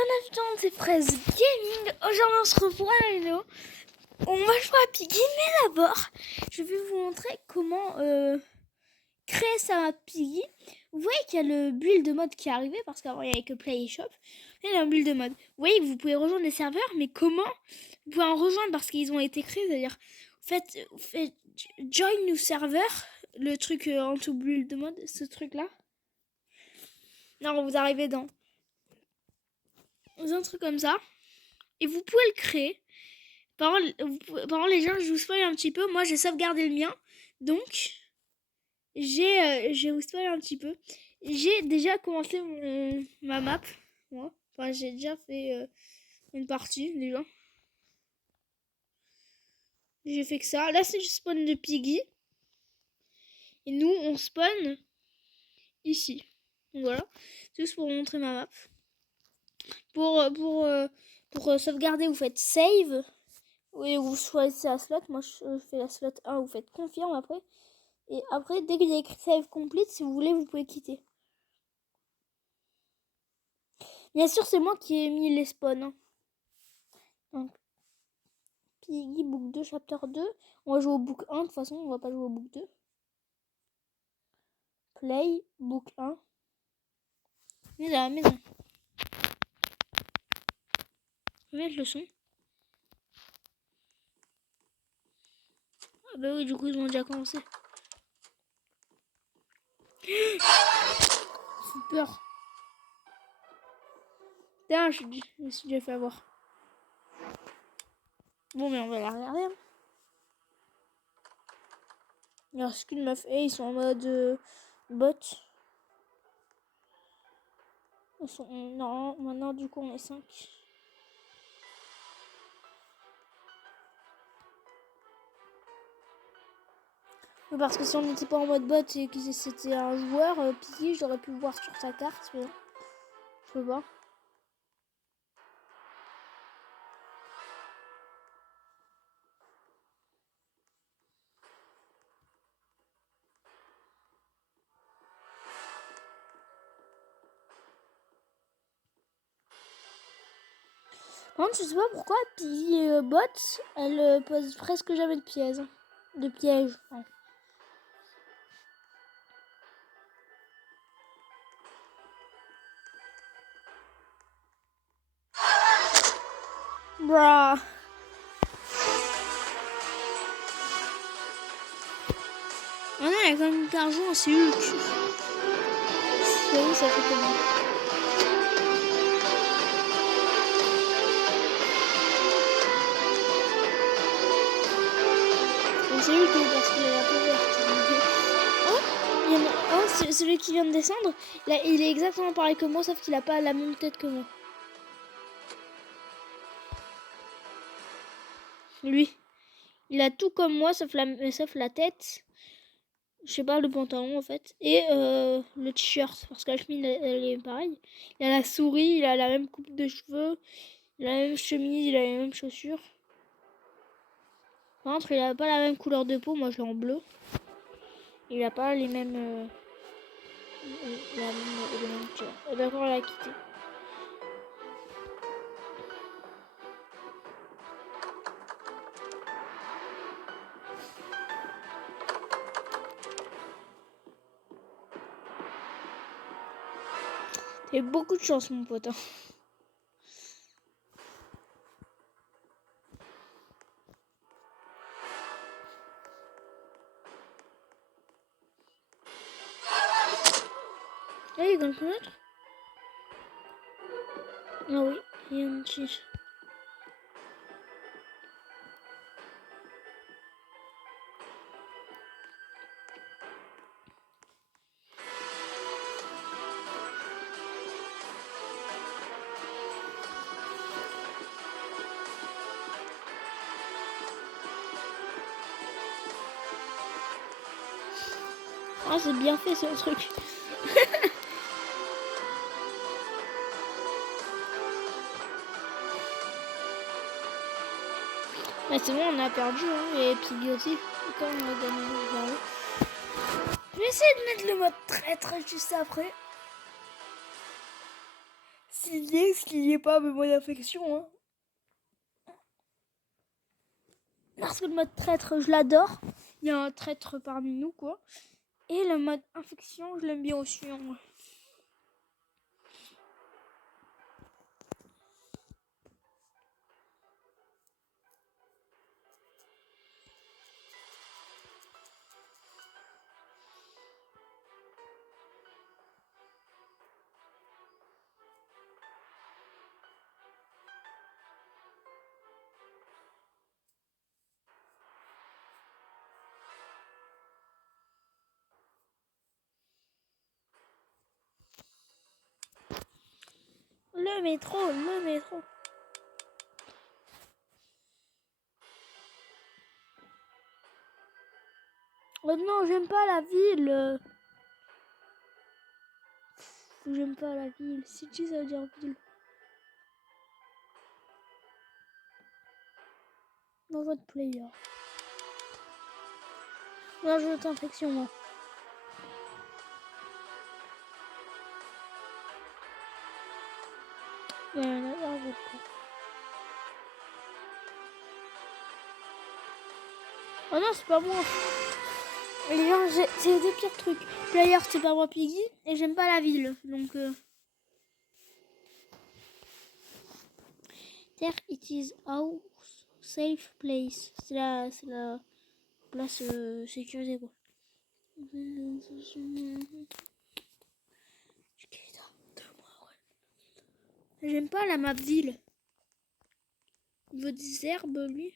habitants, c'est Fraise Gaming. Aujourd'hui on se retrouve pour une vidéo. On va jouer à Piggy, mais d'abord je vais vous montrer comment créer sa map Piggy. Vous voyez qu'il y a le build mode qui est arrivé, parce qu'avant il n'y avait que Play et Shop. Et il y a un build mode. Vous voyez que vous pouvez rejoindre les serveurs, mais comment vous pouvez en rejoindre parce qu'ils ont été créés, c'est-à-dire vous faites join new server, le truc en tout build mode, ce truc là. Non, vous arrivez dans un truc comme ça et vous pouvez le créer. Par contre, les gens, je vous spoil un petit peu. Moi, j'ai sauvegardé le mien, donc j'ai vous spoil un petit peu. J'ai déjà commencé ma map. Moi, enfin, j'ai déjà fait une partie déjà. J'ai fait que ça. Là, c'est du spawn de Piggy. Et nous, on spawn ici. Donc, voilà, c'est juste pour vous montrer ma map. Pour sauvegarder, vous faites save. Oui, vous choisissez la slot. Moi, je fais la slot 1. Vous faites confirme après. Et après, dès qu'il y a écrit save complete, si vous voulez, vous pouvez quitter. Bien sûr, c'est moi qui ai mis les spawns. Hein. Donc, Piggy Book 2, Chapter 2. On va jouer au Book 1. De toute façon, on va pas jouer au Book 2. Play, Book 1. On est à la maison. Je vais mettre le son. Ah bah oui, du coup, ils ont déjà commencé. J'ai peur. Putain, je me suis déjà fait avoir. Bon, mais on va la regarder. Hein. Il reste qu'une meuf. Et ils sont en mode bot. Ils sont... Non, maintenant, du coup, on est 5. Parce que si on n'était pas en mode bot et que c'était un joueur, Piggy, j'aurais pu voir sur sa carte, mais je peux pas. Par contre, je sais pas pourquoi Piggy bot, elle pose presque jamais de pièges. De pièges. Ouais. Bra. Ah non, il y a quand même 15 jours, c'est Hulk. Oui, ça fait comment? C'est Hulk parce qu'il a la peau verte. Oh, il y en a un, celui qui vient de descendre, là, il est exactement pareil que moi, sauf qu'il a pas la même tête que moi. Lui, il a tout comme moi, sauf la tête. Je sais pas, le pantalon en fait. Et le t-shirt, parce que la chemise elle est pareille. Il a la souris, il a la même coupe de cheveux, il a la même chemise, il a les mêmes chaussures. Par contre, il a pas la même couleur de peau, moi je l'ai en bleu. Il a pas les mêmes. D'accord, elle a quitté. T'as beaucoup de chance, mon pote. Hein. Ah, il y a quelqu'un d'autre? Ah oui, il y a une tige. Ah, c'est bien fait ce truc. Bah c'est bon, on a perdu, hein, et Piggy aussi. Quand on a gagné. Je vais essayer de mettre le mode traître juste après. S'il y est, s'il n'y est pas, mais mode infection. Hein. Parce que le mode traître, je l'adore. Il y a un traître parmi nous, quoi. Et le mode infection, je l'aime bien aussi. Hein. Le métro, le métro. Oh non, j'aime pas la ville. J'aime pas la ville. City, ça veut dire ville. Dans votre player. Moi, je veux infection, moi. Ouais, là, je veux pas. Oh non, c'est pas moi. Les gens, c'est les deux pires trucs. Player, c'est pas moi, Piggy. Et j'aime pas la ville. Donc, there it is our safe place. C'est la place sécurisée, quoi. J'aime pas la map ville. Il veut des herbes, lui.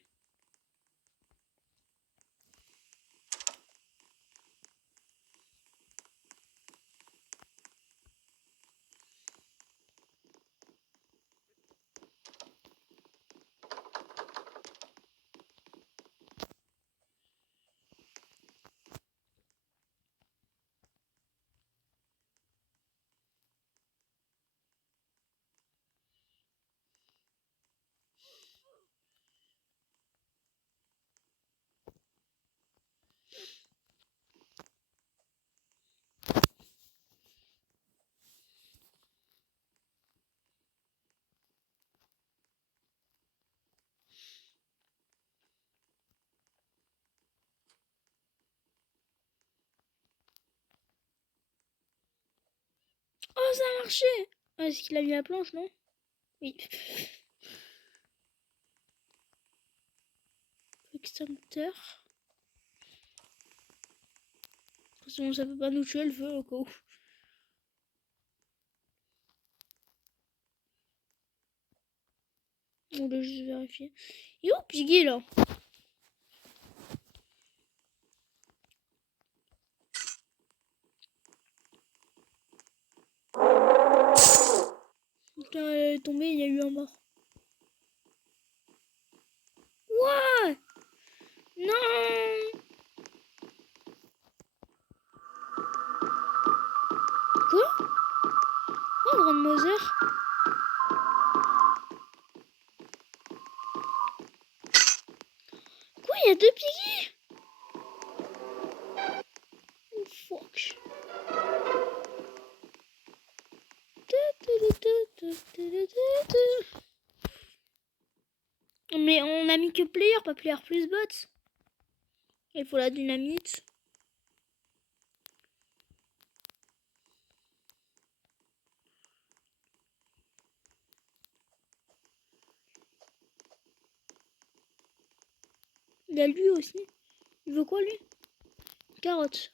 Oh, ça a marché. Est-ce qu'il a mis la planche, non? Oui. Extincteur. Sinon, ça peut pas nous tuer le feu au cas où. On doit juste vérifier. Et où Piggy là? Putain, elle est tombée, il y a eu un mort. What? Non! Quoi? Oh, Grande Mother. Quoi, il y a deux Piggy? Oh fuck. Mais on a mis que player, pas player plus bots. Il faut la dynamite. Il y a lui aussi. Il veut quoi lui? Carotte.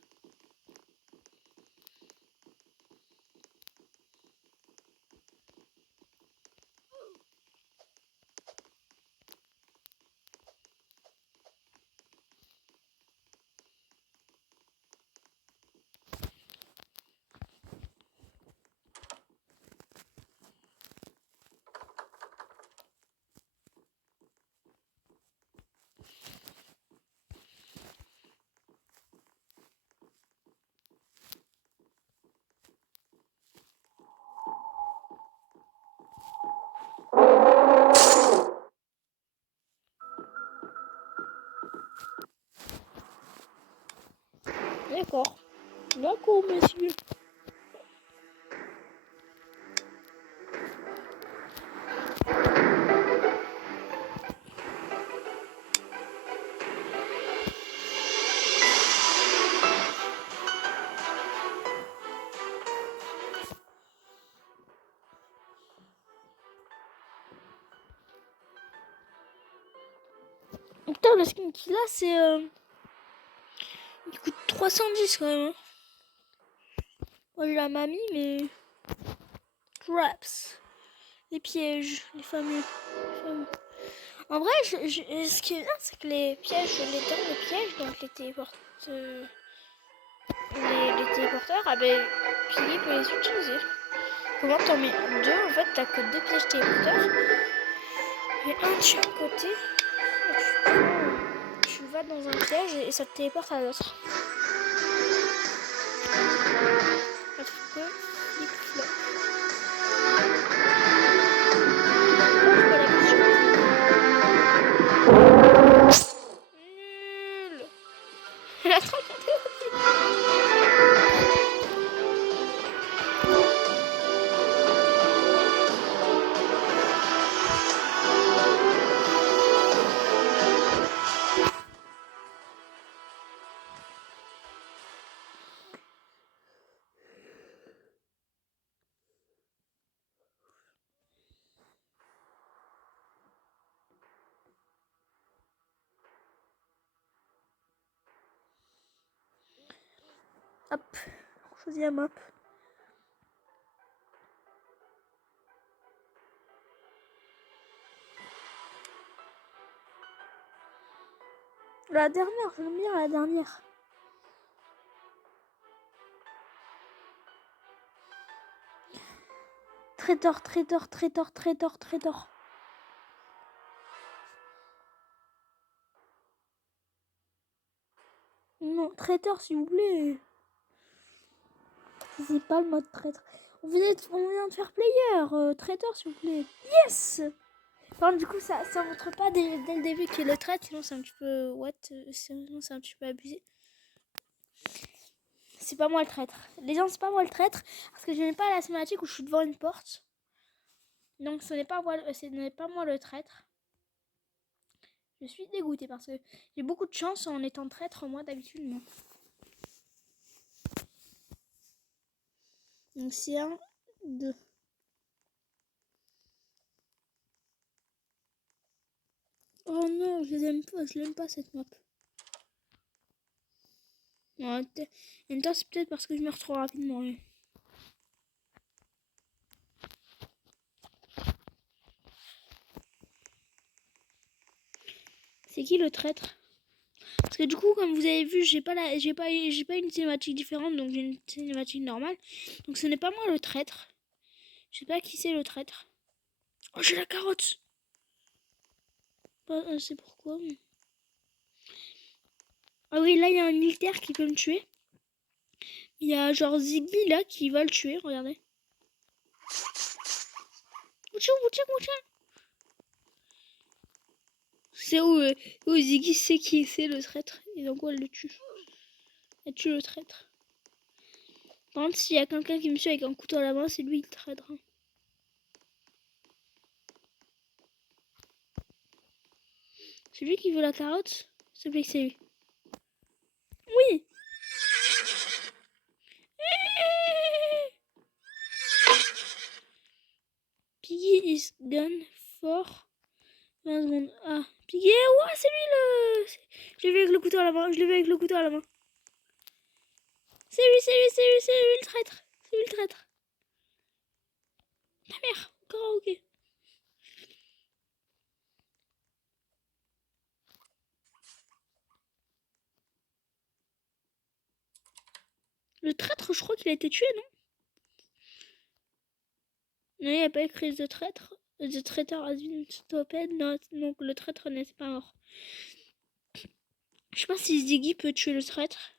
Putain, le skin qu'il a, c'est... il coûte 310 quand même. Hein. Moi, j'ai la mamie, mais... Traps. Les pièges, les fameux. En vrai, ce qui est bien, c'est que les pièges, les derniers pièges, donc les téléporteurs, les téléporteurs, ah ben, Piggy peut les utiliser. Comment t'en mets deux? En fait, t'as que deux pièges téléporteurs. Et un de chaque côté. Et tu vas dans un piège et ça te téléporte à l'autre. Un truc de flip-flop. Nul. Elle a trop monté aussi. Hop, on choisit la map. La dernière, j'aime bien la dernière. Traitor, traitor, traitor, traitor, traitor. Non, traiteur s'il vous plaît. C'est pas le mode traître. On vient de faire player. Traiteur s'il vous plaît. Yes. Enfin, du coup, ça montre pas dès le début qu'il est le traître. Sinon, c'est un petit peu... What? Sinon, c'est un petit peu abusé. C'est pas moi le traître. Les gens, c'est pas moi le traître. Parce que je n'ai pas la cinématique où je suis devant une porte. Donc, ce n'est pas moi le traître. Je suis dégoûtée parce que j'ai beaucoup de chance en étant traître. Moi, d'habitude, non. Donc, c'est 1, 2. Oh non, je l'aime pas cette map. Ouais, en même temps, c'est peut-être parce que je meurs trop rapidement. Hein. C'est qui le traître? Parce que du coup, comme vous avez vu, j'ai pas une cinématique différente, donc j'ai une cinématique normale. Donc ce n'est pas moi le traître. Je sais pas qui c'est le traître. Oh, j'ai la carotte. C'est pourquoi. Ah oui, là il y a un militaire qui peut me tuer. Il y a genre Zigby là qui va le tuer, regardez. C'est où Ziggy sait qui c'est le traître. Et donc elle le tue. Elle tue le traître. Par contre, s'il y a quelqu'un qui me suit avec un couteau à la main, c'est lui le traître. C'est lui qui veut la carotte? S'il te plaît que c'est lui. Oui. Piggy is gone for 20 secondes. Ah, Piggy, ouais, c'est lui le... Je l'ai vu avec le couteau à la main, C'est lui le traître. C'est lui le traître. Ta mère, encore ok. Le traître, je crois qu'il a été tué, non? Non, il n'y a pas écrit de traître. The traitor has been stopped. Non, donc le traître n'est pas mort. Je sais pas si Ziggy peut tuer le traître.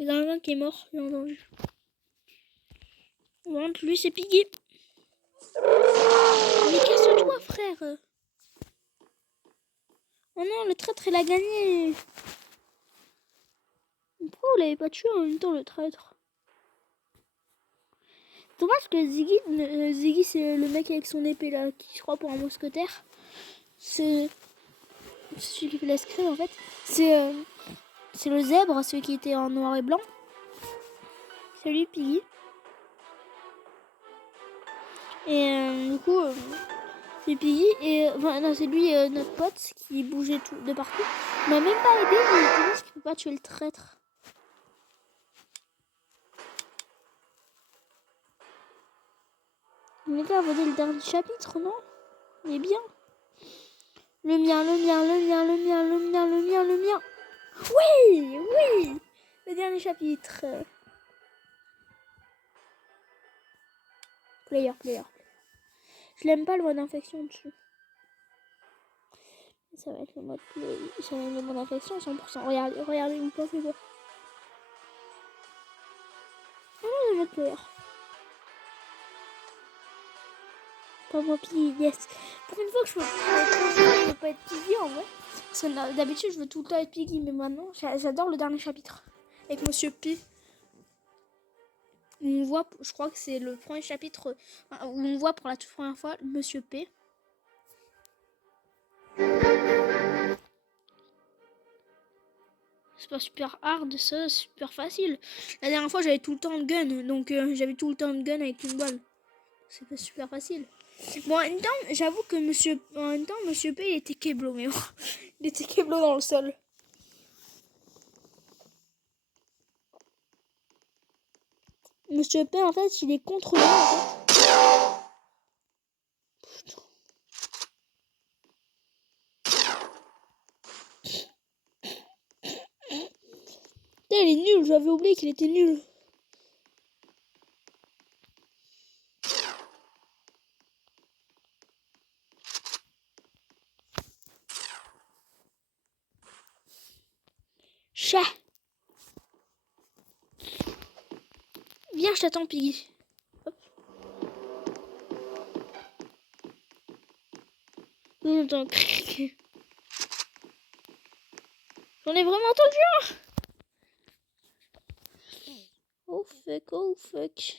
Il y en a un qui est mort, j'ai entendu. Bon, lui c'est Piggy. Mais casse-toi, frère. Oh non, le traître il a gagné. Pourquoi vous l'avez pas tué en même temps, le traître? Dommage que Ziggy c'est le mec avec son épée là, qui se croit pour un mousquetaire. C'est celui qui fait la screen en fait. C'est le zèbre, celui qui était en noir et blanc. Salut Piggy. Et du coup, c'est Piggy et enfin non, c'est lui notre pote qui bougeait tout de partout. Il m'a même pas aidé, mais je pense qu'il peut pas tuer le traître. Les gars, vous voyez le dernier chapitre, non? Il est bien. Le mien, le mien, le mien, le mien, le mien, le mien, le mien. Oui, oui. Le dernier chapitre. Player. Je l'aime pas le mode infection dessus. Ça va être le mode play. Ça va être le mode infection 100%. Regardez, vous pensez quoi? Le mode player. Pas moi pili, yes. Pour une fois que je veux pas être pili en vrai. Parce que d'habitude je veux tout le temps être pili, mais maintenant j'adore le dernier chapitre. Avec Monsieur P. On voit, je crois que c'est le premier chapitre où on voit pour la toute première fois Monsieur P. C'est pas super hard, ça, super facile. La dernière fois j'avais tout le temps de gun, donc j'avais tout le temps de gun avec une balle. C'est pas super facile. Bon, en même temps, j'avoue que Monsieur P, il était Keblo, mais bon, il était Keblo dans le sol. Monsieur P, en fait, il est contrôlé, en fait. Putain, il est nul, j'avais oublié qu'il était nul. Chat. Viens, je t'attends, Piggy. Hop. J'en ai vraiment entendu un. Oh fuck.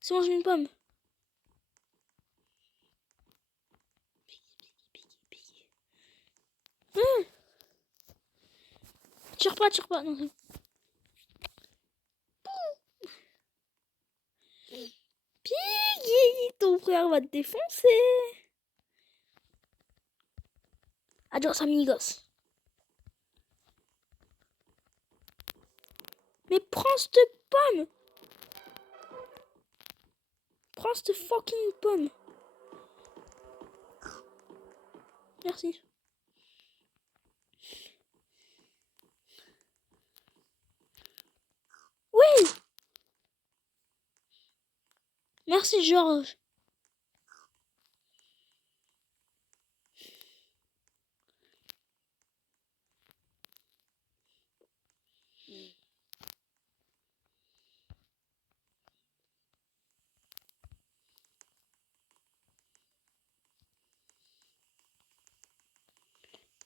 C'est mange une pomme. Piggy. Tire pas. Non, Piggy, ton frère va te défoncer. Adios, amigos. Mais prends cette pomme. Prends cette fucking pomme. Merci. Oui. Merci, Georges.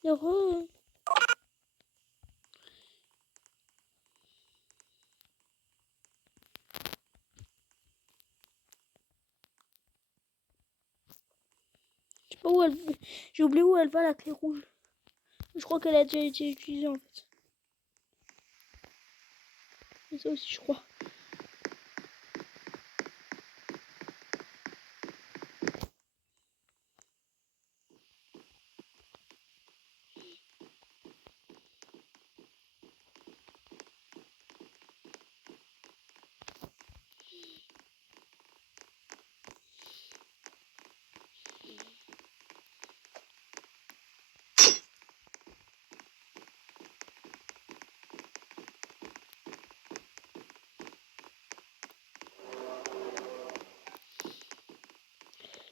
Heureux. Je sais pas où elle... J'ai oublié où elle va, la clé rouge. Je crois qu'elle a déjà été utilisée en fait. Mais ça aussi, je crois.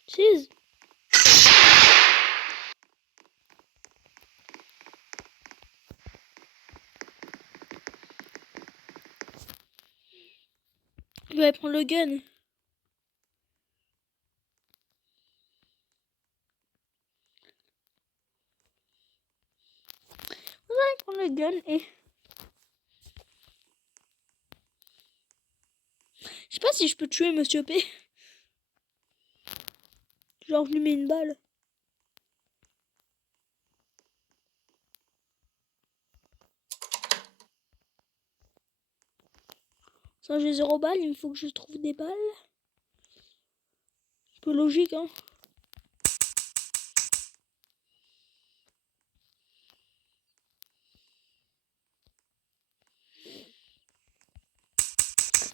Cheese. Je vais prendre le gun. Je vais prendre le gun et... si je peux tuer Monsieur P. Genre, je lui mets une balle. Ça, j'ai 0 balles, il me faut que je trouve des balles. Un peu logique, hein.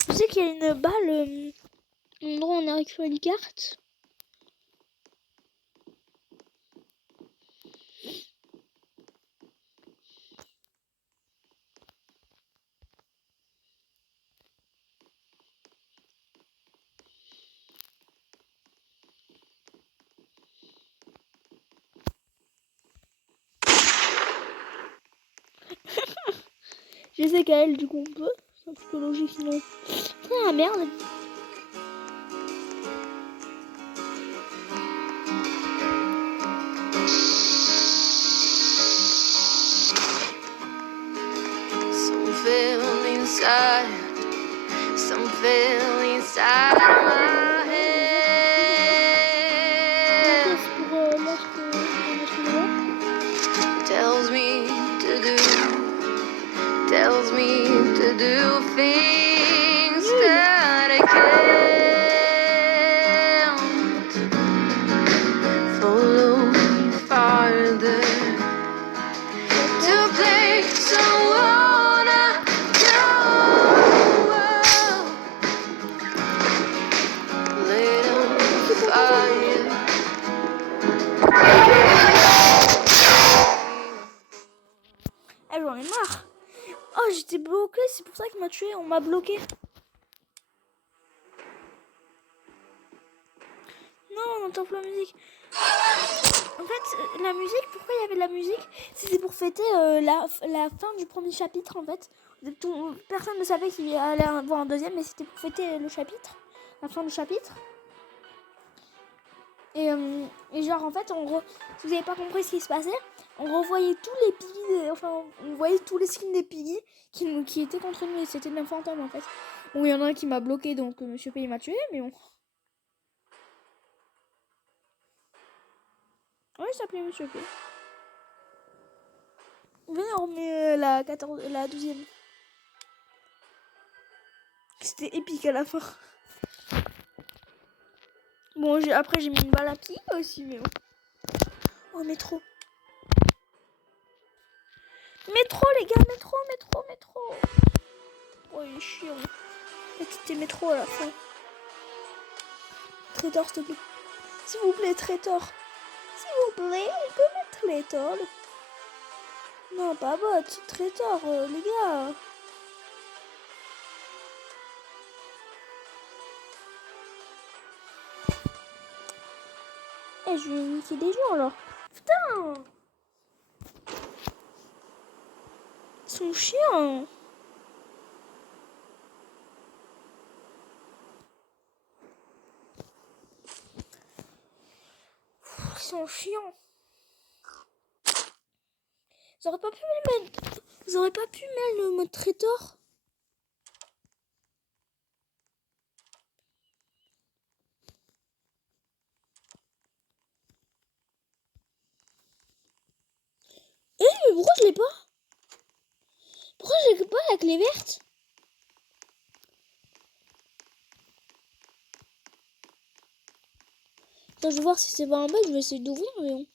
Je sais qu'il y a une balle, un endroit où on a récupéré une carte. Je sais qu'à elle, du coup, on peut. C'est un petit peu logique, sinon. Ah, merde. Some feel inside my head. Tells me to do things that I can't. Follow me farther to a place I wanna go. Lit on fire. Eh, j'en ai marre. Oh, j'étais bloqué, c'est pour ça qu'il m'a tué. On m'a bloqué. Non, on n'entend plus la musique. En fait, la musique, pourquoi il y avait de la musique? C'était pour fêter la fin du premier chapitre, en fait. Personne ne savait qu'il allait avoir un deuxième, mais c'était pour fêter le chapitre, la fin du chapitre. Et genre, en fait, si vous n'avez pas compris ce qui se passait, on revoyait tous les Piggy, on voyait tous les skins des Piggy qui étaient contre nous, et c'était des fantômes, en fait. Bon, il y en a un qui m'a bloqué, donc Monsieur P m'a tué, mais bon. Ouais, il s'appelait Monsieur P. Venez, on remet la 12e. C'était épique à la fin. Bon, après j'ai mis une balle à pied aussi, mais bon. Oh, métro. Métro, les gars, métro. Oh, il est chiant. Petit métro à la fin. Traitor, s'il te plaît. S'il vous plaît, Traitor. S'il vous plaît, on peut mettre Traitor. Non, pas bot, Traitor, les gars. Eh, je vais niquer des gens alors. Putain. Ils sont chiants. Ils sont chiants. Vous aurez pas pu mettre le mode Traitor? Eh, mais pourquoi je l'ai pas? Pourquoi j'ai pas la clé verte? Attends, je vais voir si c'est pas un bug, je vais essayer d'ouvrir, mais bon.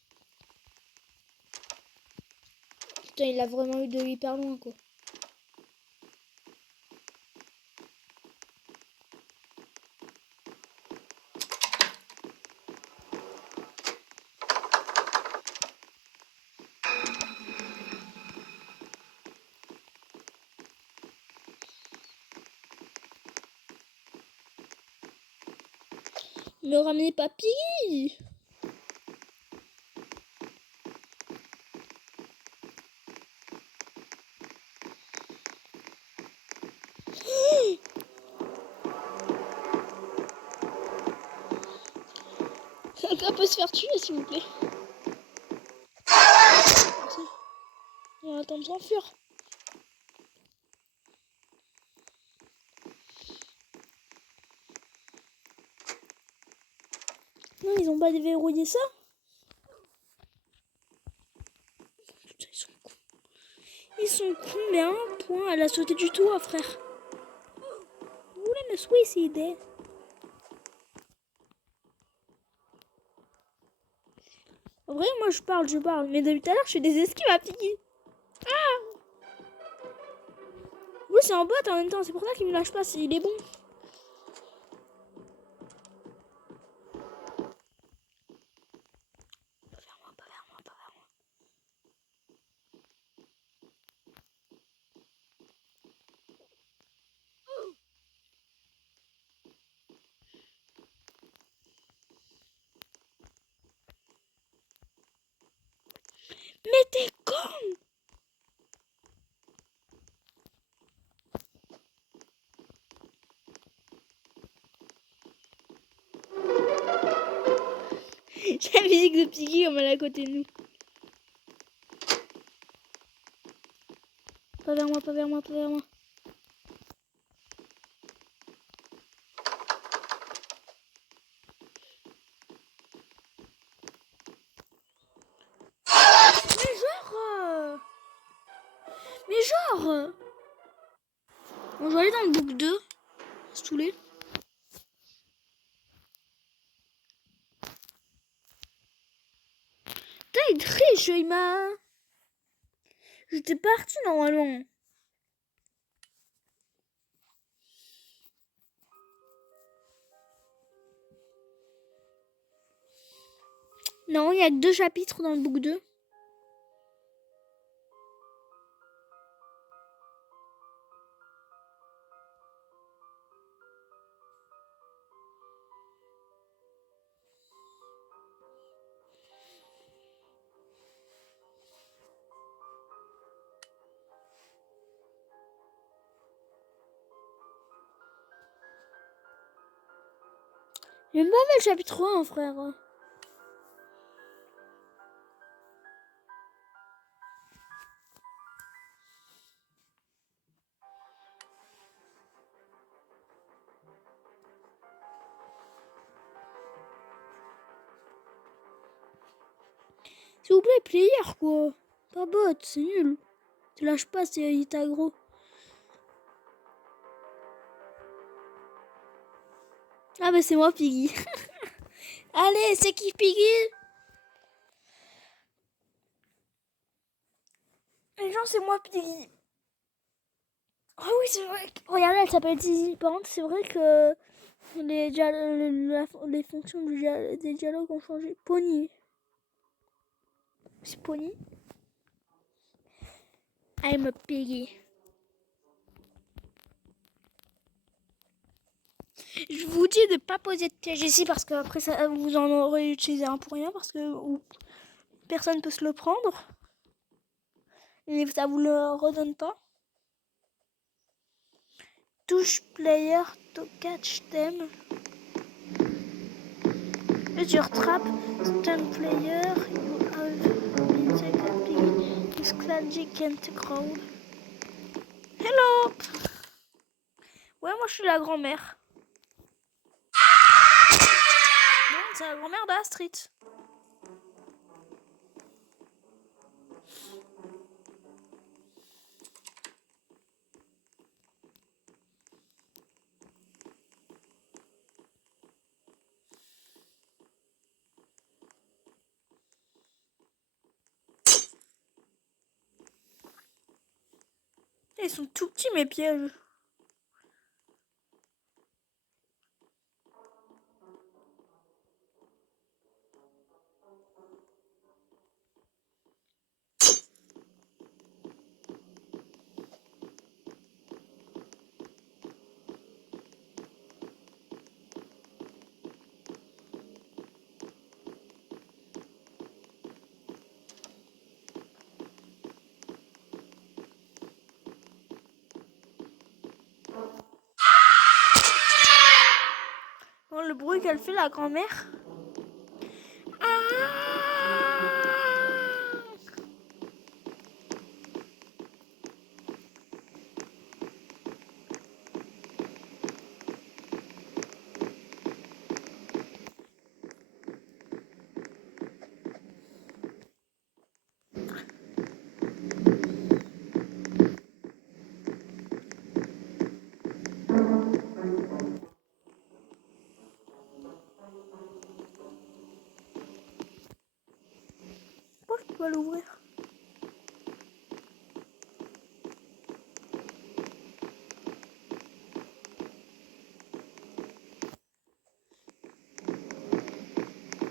Putain, il a vraiment eu de hyper loin, quoi. Me ramenez pas Piggy. Quelqu'un peut se faire tuer, s'il vous plaît. Merci. On va attendre de s'enfuir. Non, ils ont pas déverrouillé ça. Putain, ils sont cons. Ils sont cons, mais à un point. Elle a sauté du toit, frère. Vous voulez me suicider? En vrai, moi je parle. Mais depuis tout à l'heure, je fais des esquives à Piggy. Ah! Oui, c'est un bot en même temps. C'est pour ça qu'il me lâche pas. Il est bon. Pas vers moi, pas vers moi, pas vers moi. Mais t'es con! J'ai la musique de Piggy comme elle est à côté de nous. Pas vers moi, pas vers moi, pas vers moi. Mais genre... Mais genre... Bon, je vais aller dans le book 2. C'est saoulé. Putain, il triche, il m'a... J'étais parti normalement. Non, il y a que 2 chapitres dans le book 2. J'aime pas le chapitre 1, frère. S'il vous plaît, player, quoi. Pas bot, c'est nul. Tu lâches pas, il est aggro. Ah bah c'est moi, Piggy. Allez, c'est qui, Piggy? Les gens, c'est moi, Piggy. Ah oui, c'est vrai. Regardez, elle s'appelle Tizi. Par contre, c'est vrai que les fonctions des dialogues ont changé. Pony. C'est Pony. I'm a Piggy. Je vous dis de ne pas poser de piège ici parce que après ça, vous en aurez utilisé un pour rien parce que personne peut se le prendre. Et ça vous le redonne pas. Touche player to catch them. If you trap stun player, you have been taken Piggy. This clergy can't crawl. Hello! Ouais, moi je suis la grand-mère. Non, c'est la grand-mère d'Astrid. Ils sont tout petits mes pièges. Bon, le bruit qu'elle fait la grand-mère. pas l'ouvrir.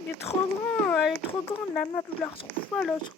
Il est trop grand, elle est trop grande la map, je la retrouve pas l'autre.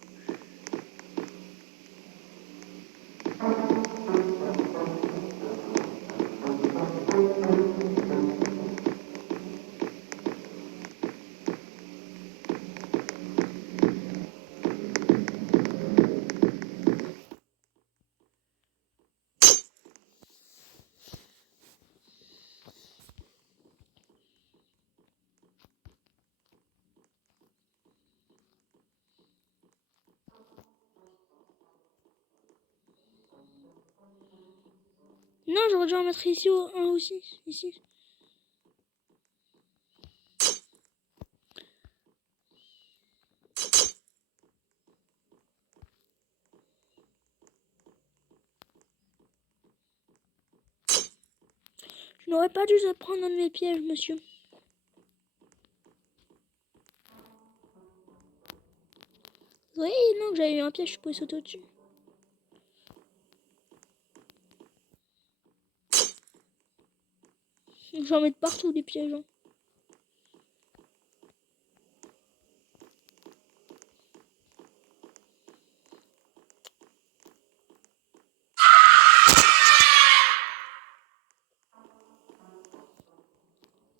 Non, j'aurais dû en mettre ici un aussi, ici. Je n'aurais pas dû prendre un de mes pièges, monsieur. Vous voyez, non, que j'avais eu un piège, je pouvais sauter au-dessus. Je vais en mettre partout des pièges. Hein.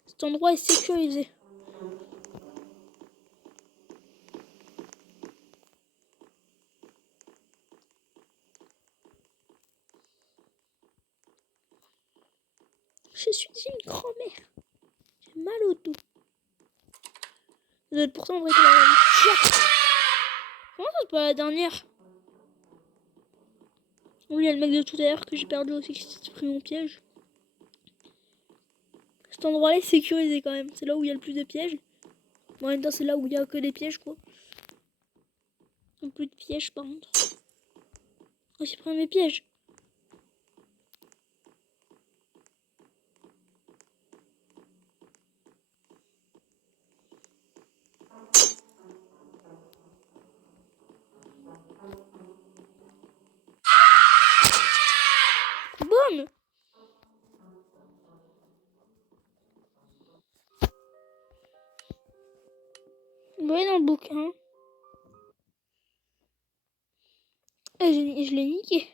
Cet endroit est sécurisé. Je suis une grand-mère. J'ai mal au dos. Vous êtes pourtant vrai que la... Comment ça, c'est pas la dernière? Oui, il y a le mec de tout à l'heure que j'ai perdu aussi qui s'est pris mon piège. Cet endroit-là est sécurisé quand même. C'est là où il y a le plus de pièges. Bon, en même temps, c'est là où il y a que des pièges, quoi. Un plus de pièges, par contre. Oh, j'ai pris mes pièges. Boum! Vous voyez dans le bouquin. Et je l'ai niqué.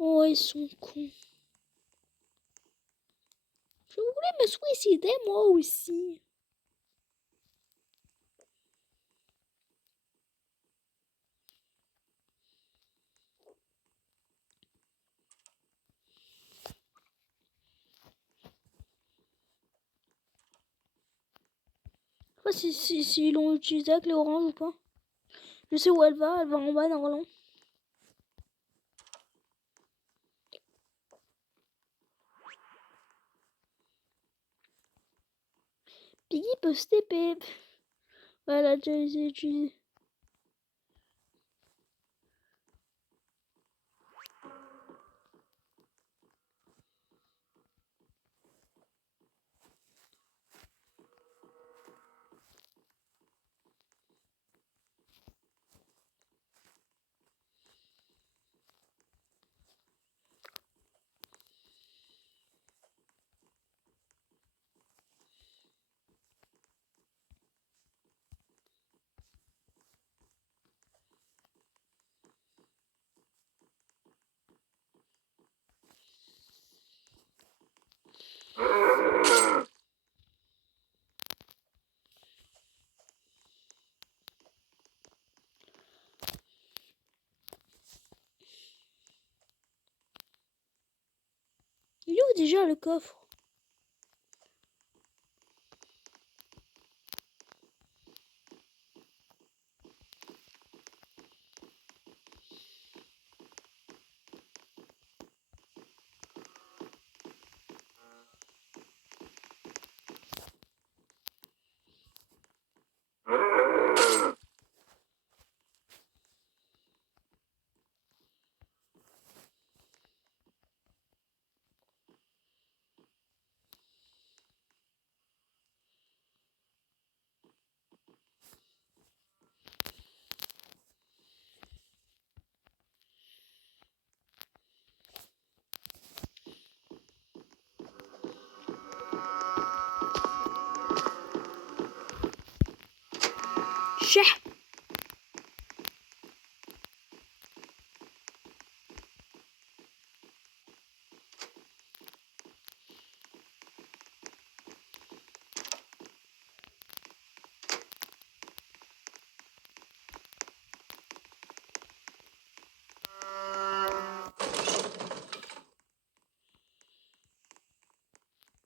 Oh, ils sont cons. Je voulais me suicider, moi aussi. Je sais pas si ils l'ont utilisé avec les oranges ou pas. Je sais où elle va en bas normalement. Piggy peut se TP. Voilà, déjà les ai utilisés. Il est où déjà le coffre? Chais.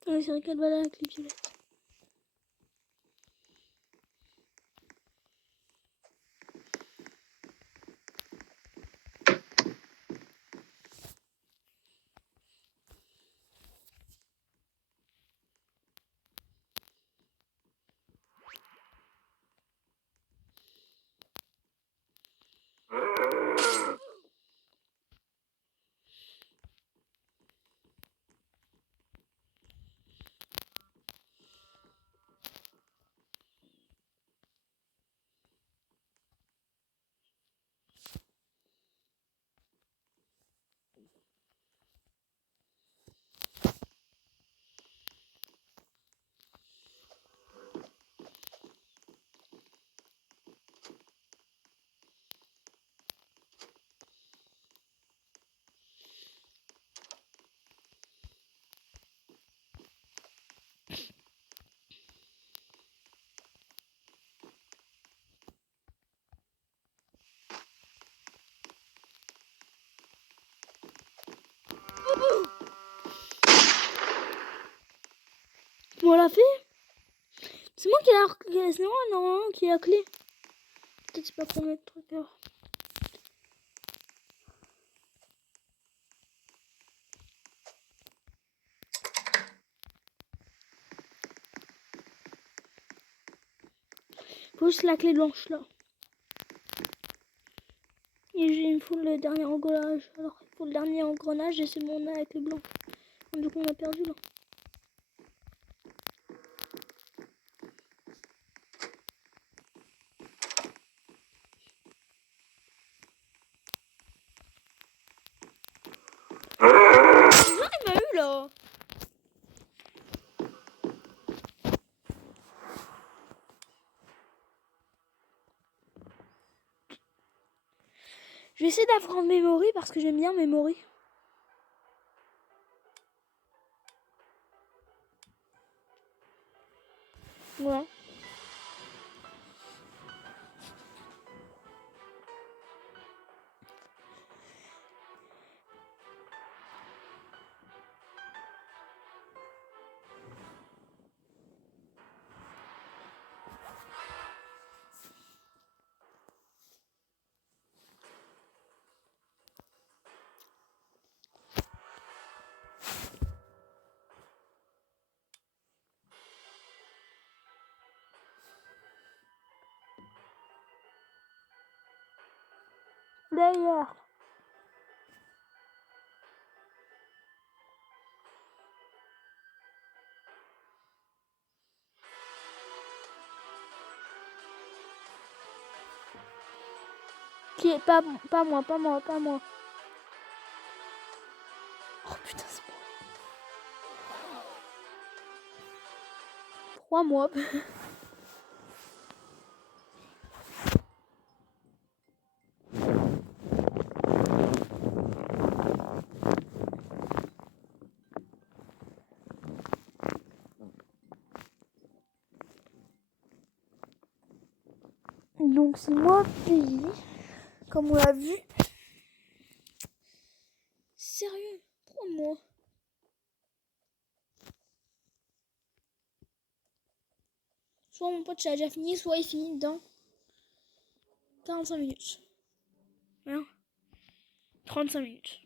Oui, c'est vrai qu'elle va là avec les violettes. Bon, on l'a fait. C'est moi qui ai la... C'est moi normalement qui ai la clé. Peut-être c'est pas pour mettre le truc alors. Faut juste la clé blanche là. Et il me faut le dernier engrenage. Alors il faut le dernier engrenage et c'est bon, on a la clé blanche. Du coup on a perdu là. Il m'a eu là. Je vais essayer d'apprendre Memory parce que j'aime bien Memory. Voilà. D'ailleurs. Qui est pas moi. Oh putain, c'est moi. 3 mois. Donc c'est moi pays, comme on l'a vu. Sérieux, 3 mois. Soit mon pote a déjà fini, soit il finit dans 45 minutes. Hein, 35 minutes.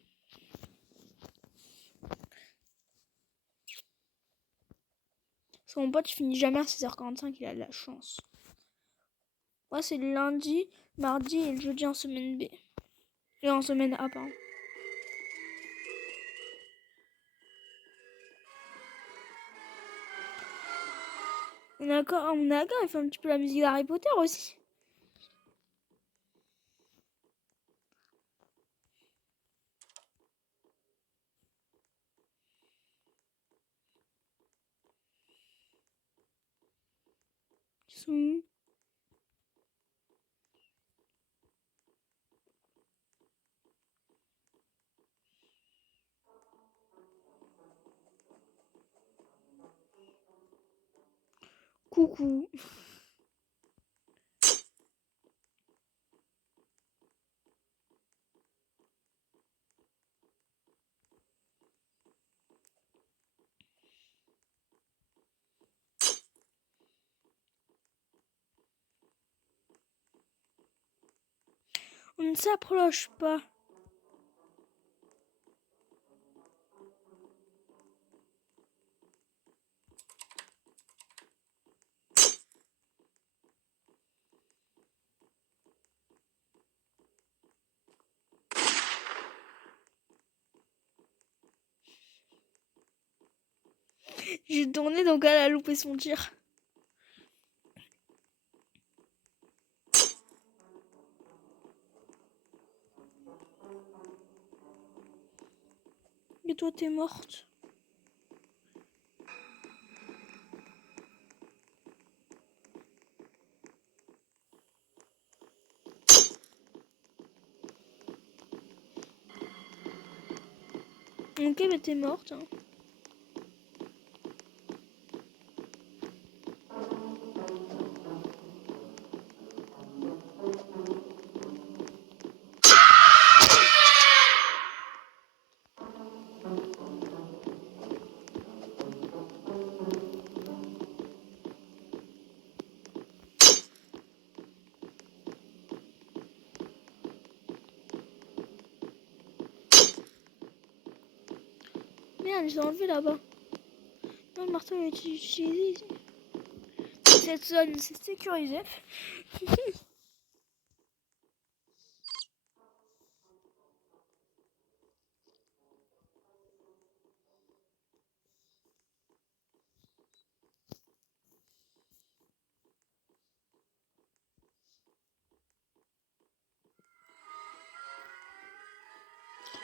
Soit mon pote il finit jamais à 16h45, il a de la chance. Moi c'est le lundi, mardi et le jeudi en semaine B. Et en semaine A, pardon. On a d'accord, il fait un petit peu la musique d'Harry Potter aussi. Coucou. On ne s'approche pas. J'ai tourné donc elle a loupé son tir. Et toi t'es morte. Ok, mais t'es morte. Hein. Merde, ils ont enlevé là-bas. Non, le marteau a été utilisé ici. Cette zone, c'est sécurisé.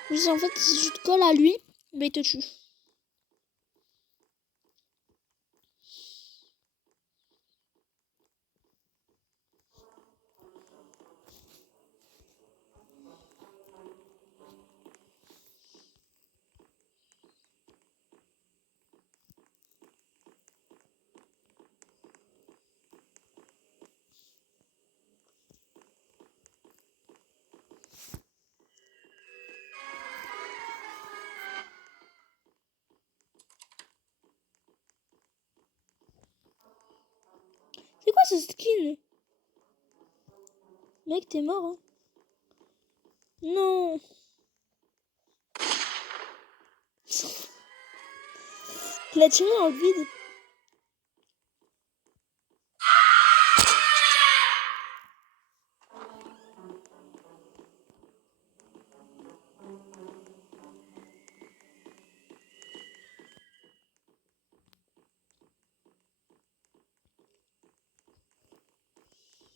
Oui, en fait, si tu te colles à lui, bah, il te tue. C'est quoi ce skin? Mec, t'es mort, hein? Non. Il a tiré dans le vide.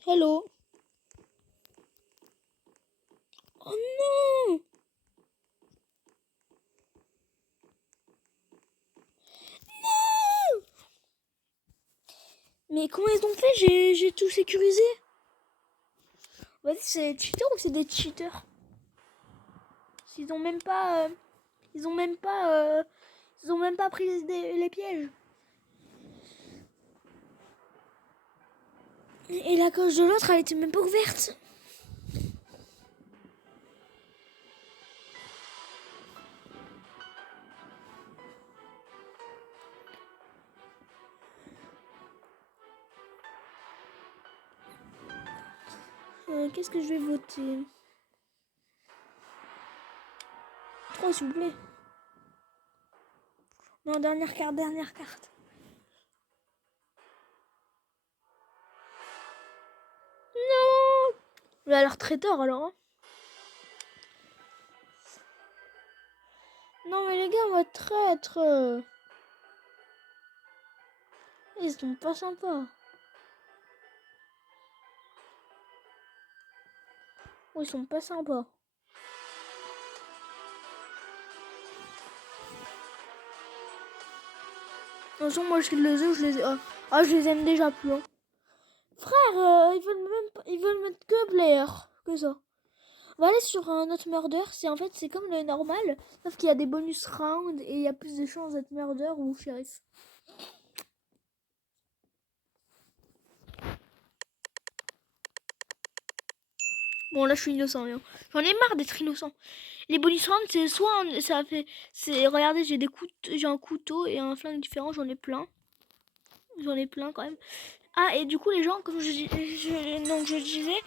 Hello. Oh non. Non. Mais comment ils ont fait? J'ai tout sécurisé. Vas-y, c'est des cheaters ou c'est des cheaters? Ils ont même pas... ils ont même pas... ils ont même pas pris les pièges. Et la coche de l'autre, elle était même pas ouverte. Qu'est-ce que je vais voter? 3 s'il vous plaît. Non, dernière carte, dernière carte. Non. Il a l'air très tort alors. Hein. Non mais les gars, on va traître. Ils sont pas sympas. Oh, ils sont pas sympas. De toute façon, moi je les œufs, je les je les aime déjà plus. Hein. Frère, ils veulent mettre que Blair, que ça. On va aller sur un autre murder. C'est comme le normal, sauf qu'il y a des bonus rounds et il y a plus de chances d'être murder ou shérif. Bon, là, je suis innocent. Hein. J'en ai marre d'être innocent. Les bonus rounds, c'est soit ça fait. C'est regardez, j'ai un couteau et un flingue différent. J'en ai plein. J'en ai plein quand même. Ah, et du coup, les gens, comme donc je disais,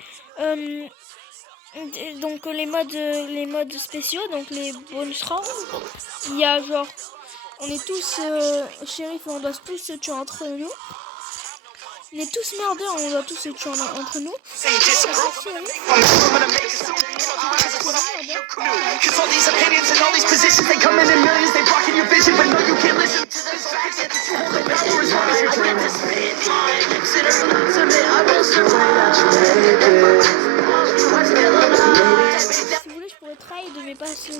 donc les modes spéciaux, donc les bonus rounds, il y a genre, on est tous shérif et on doit tous se tuer entre nous. On est tous merdeurs, on doit tous se tuer entre nous. Cause all these opinions and all these positions, they come in millions, they blocking your vision, but no, you can't listen to the facts that you hold the power as long as you're trying to spit my lips that are not submit, I will survive. Si vous voulez, je pourrais trade, mais pas ce que je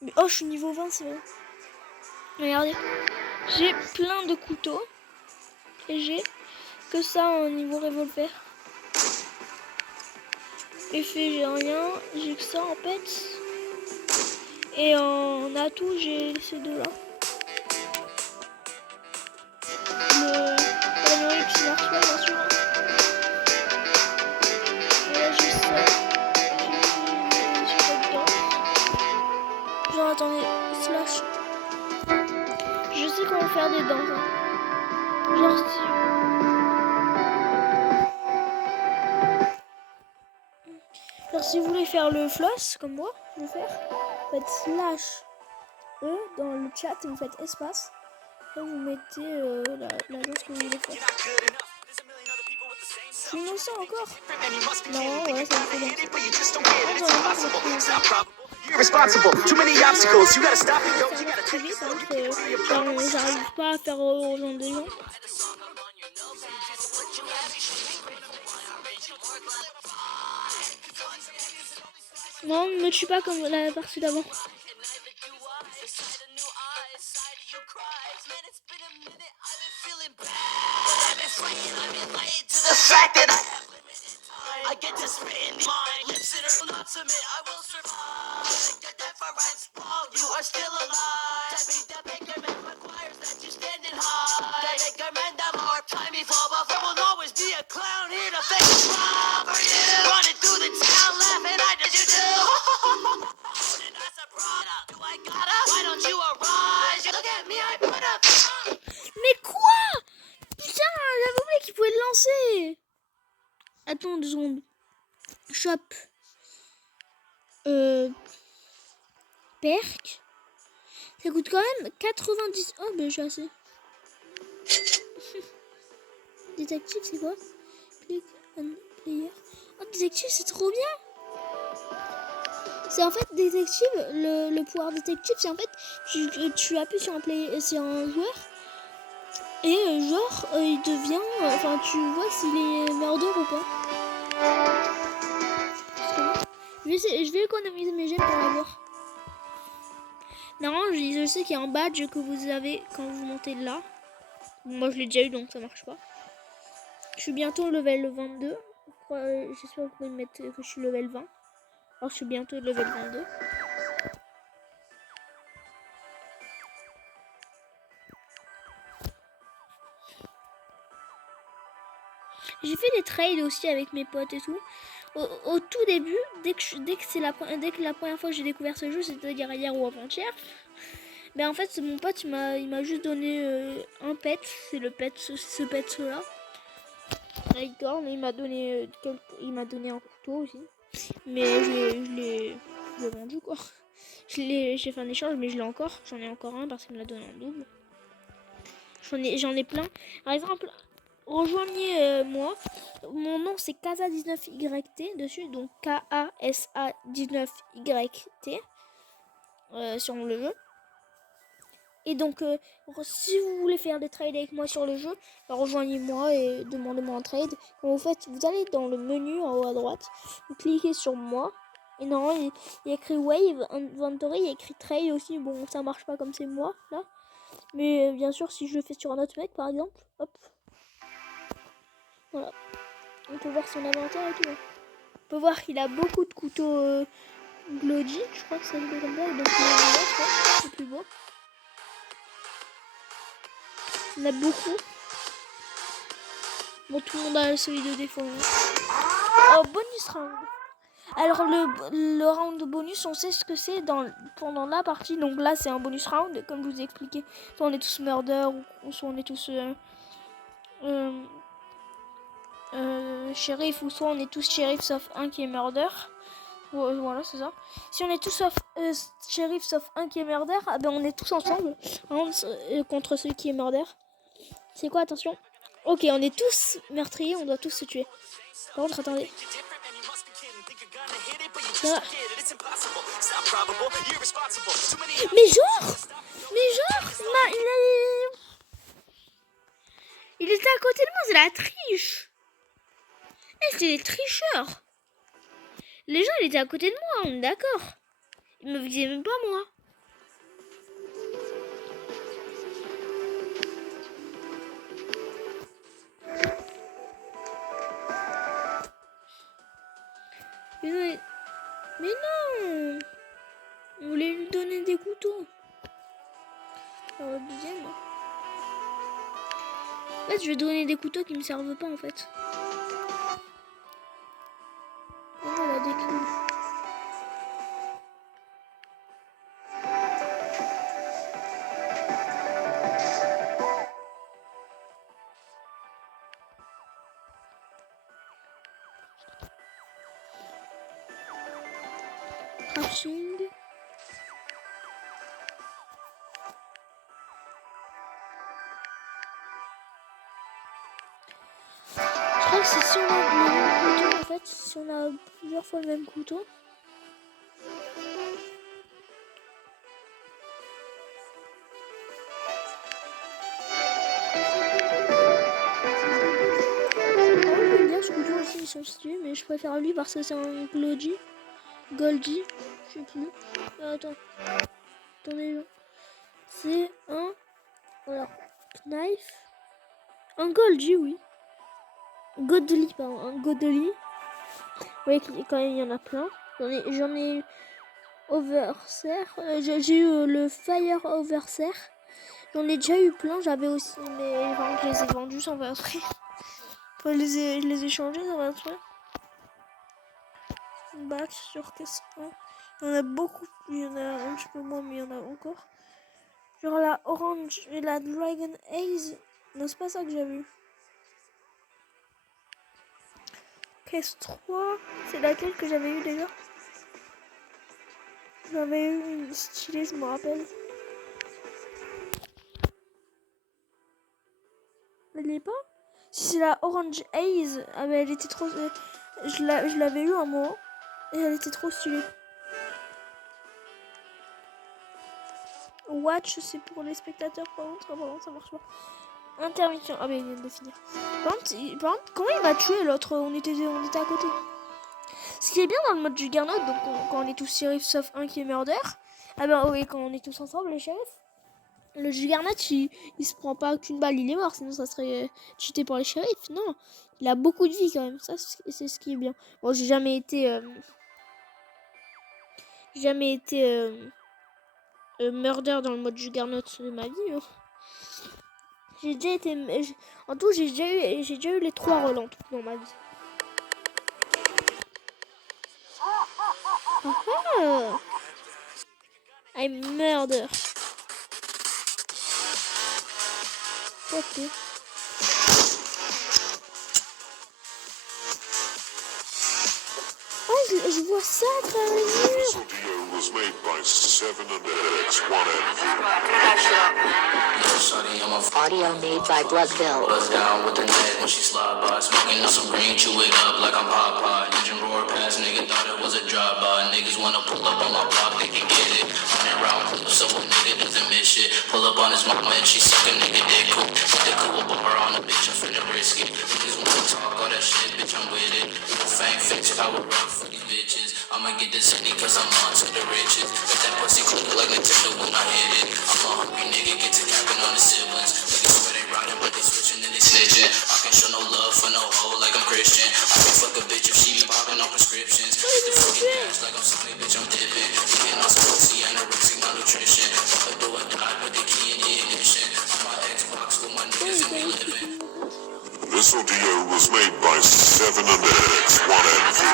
mais oh, je suis niveau 20, c'est vrai. Regardez, j'ai plein de couteaux et j'ai que ça en niveau revolver. Effet, j'ai rien, j'ai que ça en pet. Et en atout, j'ai ces deux là. Le numérique qui marche pas, bien sûr. Et là, j'ai ça. J'ai pas de genre, attendez, slash. Je sais comment faire des dents. Hein. Genre, si vous voulez faire le floss, comme moi, je vais faire, vous faites slash E dans le chat et vous faites espace. Là, vous mettez la danse que vous voulez faire. Je suis innocent encore. Non, ouais, ça me fait danser. Irresponsible, too many obstacles, you gotta stop and go, you gotta take it slow. J'arrive pas à faire rejoindre des gens. Non, ne me tue pas comme la partie d'avant. I get to spin my lips that are not submit, I will survive. The difference wrong, you are still alive. To beat the bigger man requires that you stand in high. The bigger man, the more time before, but there will always be a clown here to fake it wrong for you. Running through the town laughing, I did you do? And I surprise, do I gotta? Why don't you arise? You look at me, I put up. Mais quoi? Putain, j'avais oublié qu'il pouvait le lancer. Attends 2 secondes. Shop. Perk. Ça coûte quand même 90. Oh, ben j'ai assez. Détective, c'est quoi? Click on player. Oh, détective, c'est trop bien. C'est en fait détective. Le pouvoir détective, c'est en fait tu appuies sur un joueur. Et genre, il devient... Enfin, tu vois s'il est murder ou pas. Je vais économiser mes gemmes pour l'avoir. Normalement, je sais qu'il y a un badge que vous avez quand vous montez là. Moi, je l'ai déjà eu, donc ça marche pas. Je suis bientôt level 22. J'espère que vous pouvez mettre que je suis level 20. Alors, je suis bientôt level 22. J'ai fait des trades aussi avec mes potes et tout. Au tout début, dès que la première fois que j'ai découvert ce jeu, c'est-à-dire hier ou avant-hier, ben en fait mon pote il m'a juste donné un pet, c'est le pet, ce pet là, la licorne. Il m'a donné un couteau aussi, mais je l'ai vendu quoi. J'ai fait un échange, mais j'en ai encore un parce qu'il me l'a donné en double. J'en ai plein. Par exemple, rejoignez moi. Mon nom c'est Kasa19YT dessus, donc KASA19YT sur le jeu. Et donc si vous voulez faire des trades avec moi sur le jeu, rejoignez-moi et demandez-moi un trade. Quand vous faites, vous allez dans le menu en haut à droite, vous cliquez sur moi. Et normalement il y a écrit Wave Inventory, il y a écrit Trade aussi. Bon, ça marche pas comme c'est moi là. Mais bien sûr, si je le fais sur un autre mec par exemple, hop. Voilà. On peut voir son inventaire et tout. On peut voir qu'il a beaucoup de couteaux Glody, je crois que ça s'appelle comme ça. Et donc, je crois, c'est plus beau. Il y en a beaucoup. Bon, tout le monde a celui de défaut. Oh, bonus round. Alors, le round de bonus, on sait ce que c'est pendant la partie. Donc là, c'est un bonus round, comme je vous ai expliqué. Soit on est tous murder, ou soit on est tous shérif, ou soit on est tous shérif sauf un qui est murder. Voilà, c'est ça. Si on est tous sauf shérif sauf un qui est murder, ah ben on est tous ensemble contre celui qui est murder. C'est quoi, attention? Ok, on est tous meurtriers, on doit tous se tuer. Par contre, attendez. Ah. Mais genre, il était à côté de moi, c'est la triche. C'est des tricheurs. Les gens, ils étaient à côté de moi, on est d'accord. Ils me visaient même pas moi. Mais non. On voulait lui donner des couteaux. Alors, le deuxième. En fait, je vais donner des couteaux qui me servent pas en fait. Oh, voilà, des clous. Crafting. Je crois que c'est si on a le même couteau en fait, si on a plusieurs fois le même couteau. J'aime bien ce couteau aussi, ils sont stylés, mais je préfère lui parce que c'est un Glody. Goldie, je sais plus. Attendez. C'est un. Alors, knife. Un Goldie, oui. Godly, pardon. Un Godly. Oui, quand même, il y en a plein. J'en ai eu Overseer. J'ai eu le Fire Overseer. J'en ai déjà eu plein. J'avais aussi, mais enfin, je les ai vendus sans faire exprès. Enfin, je les ai changés sans faire exprès. Batch sur qu'est-ce qu'il y en a beaucoup. Il y en a un petit peu moins, mais il y en a encore. Genre la Orange et la Dragon Haze. Non, c'est pas ça que j'avais eu. Caisse 3, c'est laquelle que j'avais eu déjà? J'avais eu une stylée, je me rappelle. Elle l'est pas? Si c'est la Orange Haze, ah mais elle était trop. Je l'avais eu un moment et elle était trop stylée. Watch, c'est pour les spectateurs, par contre, ça marche pas. Intermission. Ah, mais il vient de finir. Par contre, comment il va tuer l'autre? On était à côté. Ce qui est bien dans le mode Juggernaut, donc quand on est tous shérifs sauf un qui est murder. Ah ben oui, quand on est tous ensemble, les shérifs. Le Juggernaut, il se prend pas qu'une balle, il est mort. Sinon, ça serait cheaté pour les shérifs. Non, il a beaucoup de vie quand même. Ça, c'est ce qui est bien. Bon, j'ai jamais été murder dans le mode Juggernaut de ma vie. Hein. J'ai déjà été. En tout, j'ai déjà eu les 3 rôles en tout dans ma vie. Ah, I'm murder. Ok. Oh, je vois ça à travers les murs. Was made by 7&X1NV. Audio made by Bloodville. Buzz down with the net when she slide by. Smoking on some green, chew it up like I'm Popeye. Engine roar past, nigga thought it was a drive-by. Niggas wanna pull up on my block, they can get it. Running around clips, so a nigga doesn't miss shit. Pull up on his mama and she suck a nigga dick. Cool. Put the cool bar on the bitch, I'm finna risk it. Niggas wanna talk all that shit, bitch, I'm with it. Fame fix, power up for these bitches. I'ma get this city cause I'm on to the riches. Let that pussy click like Nintendo when I hit it. I'm a hungry nigga, get to capping on the siblings. Niggas swear they riding, but they switching and they snitching. I can show no love for no hoe like I'm Christian. I can fuck a bitch if she be popping on prescriptions. Hit the fucking gas like I'm something, bitch, I'm dipping. and X, one envy.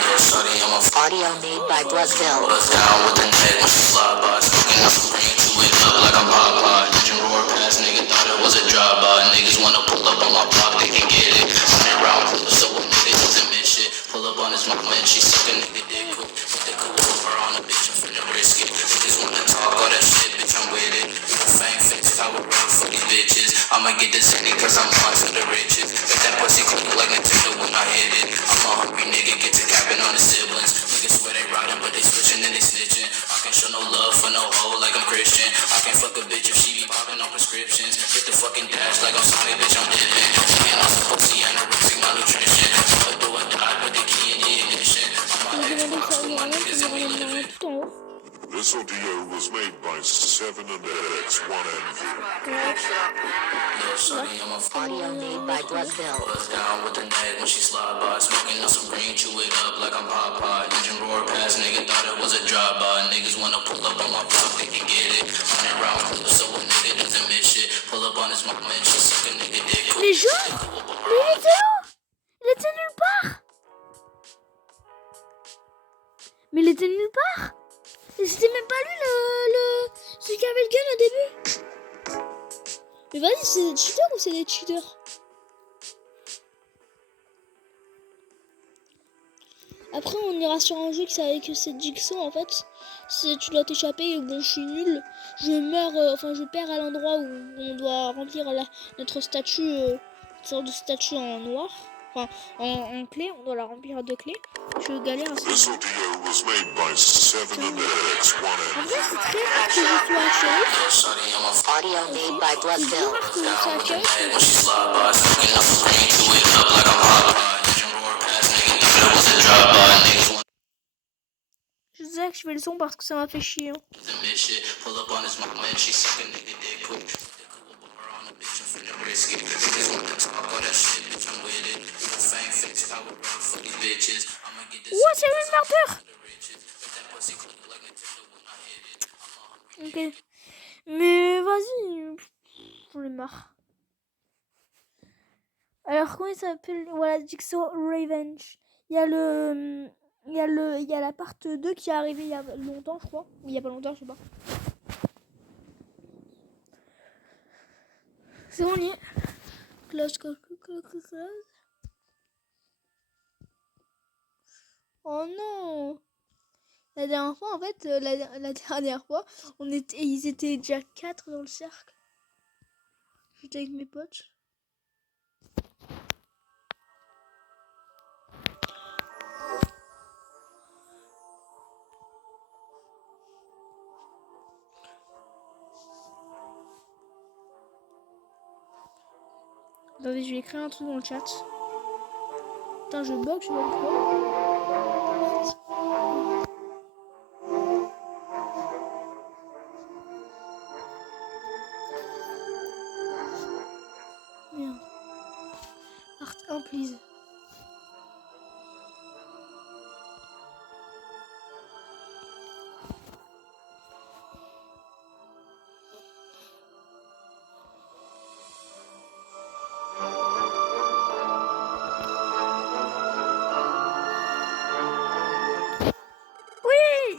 Little shorty, I'm a Audio made by Bloodville. bust down with the neck when she slide by. Smoking up some green, chew it up like I'm Popeye. Engine roar past, nigga thought it was a drive-by. Niggas wanna pull up on my block, they can get it. 100 round clip, so a nigga doesn't miss shit. Pull up on his mama and she suck a nigga dick quick. Put the coupe over on the bitch, I'm finna risk it. Niggas wanna talk all that shit, bitch, I'm with it. Fame fix, I would run for these bitches. I'ma get this any cause I'm on to the riches. Got that pussy clean like Nintendo when I hit it. I'm a hungry nigga, get to capping on the siblings. Niggas swear they riding, but they switching and they snitching. I can't show no love for no hoe like I'm Christian. I can't fuck a bitch if she be popping on prescriptions. Hit the fucking dash like I'm sorry, bitch, I'm dipping. Getting on some pussy, anorexic malnutrition. I'ma do or die with the key in the ignition. On my Xbox with my niggas and we living. This audio was made by 7 and X, one envy. Little shorty, I'm a Audio made by Bloodville. bust down with the neck when she slide by. Smoking on some green, chew it up like I'm Popeye. Engine roar past, nigga thought it was a drive-by. Niggas wanna pull up on my block, they can get it. 100 round clip, so a nigga doesn't miss shit. Pull up on his mama and she suck a nigga dick. Les gens, mais il était où? Il était nulle part. Mais il était nulle part. Et c'était même pas lui celui qui avait le gun au début. Mais vas-y, c'est des cheaters ou c'est des cheaters? Après, on ira sur un jeu qui savait que c'est Jigsaw en fait. Si tu dois t'échapper, bon, je suis nul. Je meurs, je perds à l'endroit où on doit remplir notre statue, une sorte de statue en noir. Enfin, en clé, on doit la remplir à 2 clés. Je galère à ce This jeu. audio was made by 7 and X, one En envy. vrai, c'est très rare que je sois un shérif. Little shorty, I'm a Audio made by C'est plus Bloodville. rare que je sois un shérif. when she slide by. Smoking on some green, chew it up like I'm Popeye. Engine roar past, nigga thought it was a drive-by. Niggas wanna Je sais que je fais le son parce que ça m'a fait chier. Hein. miss shit. Pull up on his mama and she suck a nigga dick quick. Put the coupe over on the bitch, I'm finna risk it. Niggas wanna talk all that shit, bitch, I'm with it. Fame fix, I would run for these bitches. I'ma get this Ouah, c'est le même marqueur. to the riches. Got that pussy clean like Nintendo when I hit it. I'm a hungry Ok. Mais vas-y. J'en ai marre. Alors, comment il s'appelle? Voilà, Jigsaw Revenge. Il y a il y a la part 2 qui est arrivée il y a longtemps, je crois. Ou il y a pas longtemps, je sais pas. C'est bon, on y est. Close. Oh non! La dernière fois, en fait, la dernière fois, ils étaient déjà 4 dans le cercle. J'étais avec mes potes. Attendez, je vais écrire un truc dans le chat. Putain, je bug, je sais pas pourquoi. Merde. Part 1, please.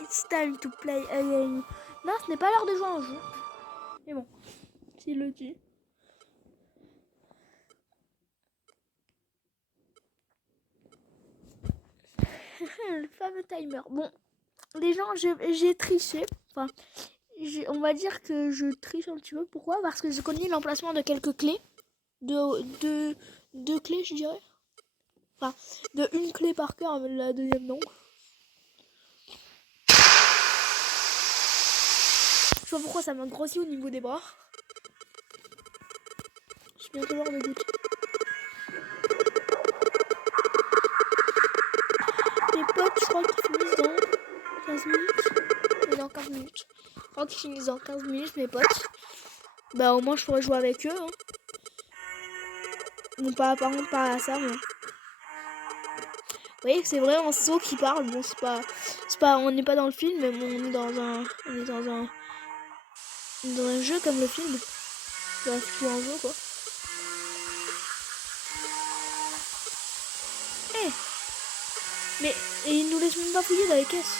It's time to play again. Non, ce n'est pas l'heure de jouer à un jeu. Mais bon, s'il le dit. Le fameux timer. Bon, les gens, j'ai triché. Enfin, on va dire que je triche un petit peu. Pourquoi? Parce que je connais l'emplacement de quelques clés. Deux clés, je dirais. Enfin, de une clé par cœur, mais la deuxième non. Je sais pas pourquoi ça m'a grossi au niveau des bras. Je suis bientôt l'heure de goûter. Mes potes, je crois qu'ils finissent dans 15 minutes. Et dans 15 minutes. Je crois qu'ils finissent dans 15 minutes, mes potes. Bah, au moins, je pourrais jouer avec eux. Hein. Bon, par contre, pas à ça, mais... Vous voyez que c'est vrai un saut qui parle. Bon, c'est pas, on n'est pas dans le film, mais bon, on est dans un jeu comme le film. C'est plutôt un jeu, quoi. Mais et ils nous laissent même pas fouiller dans les caisses.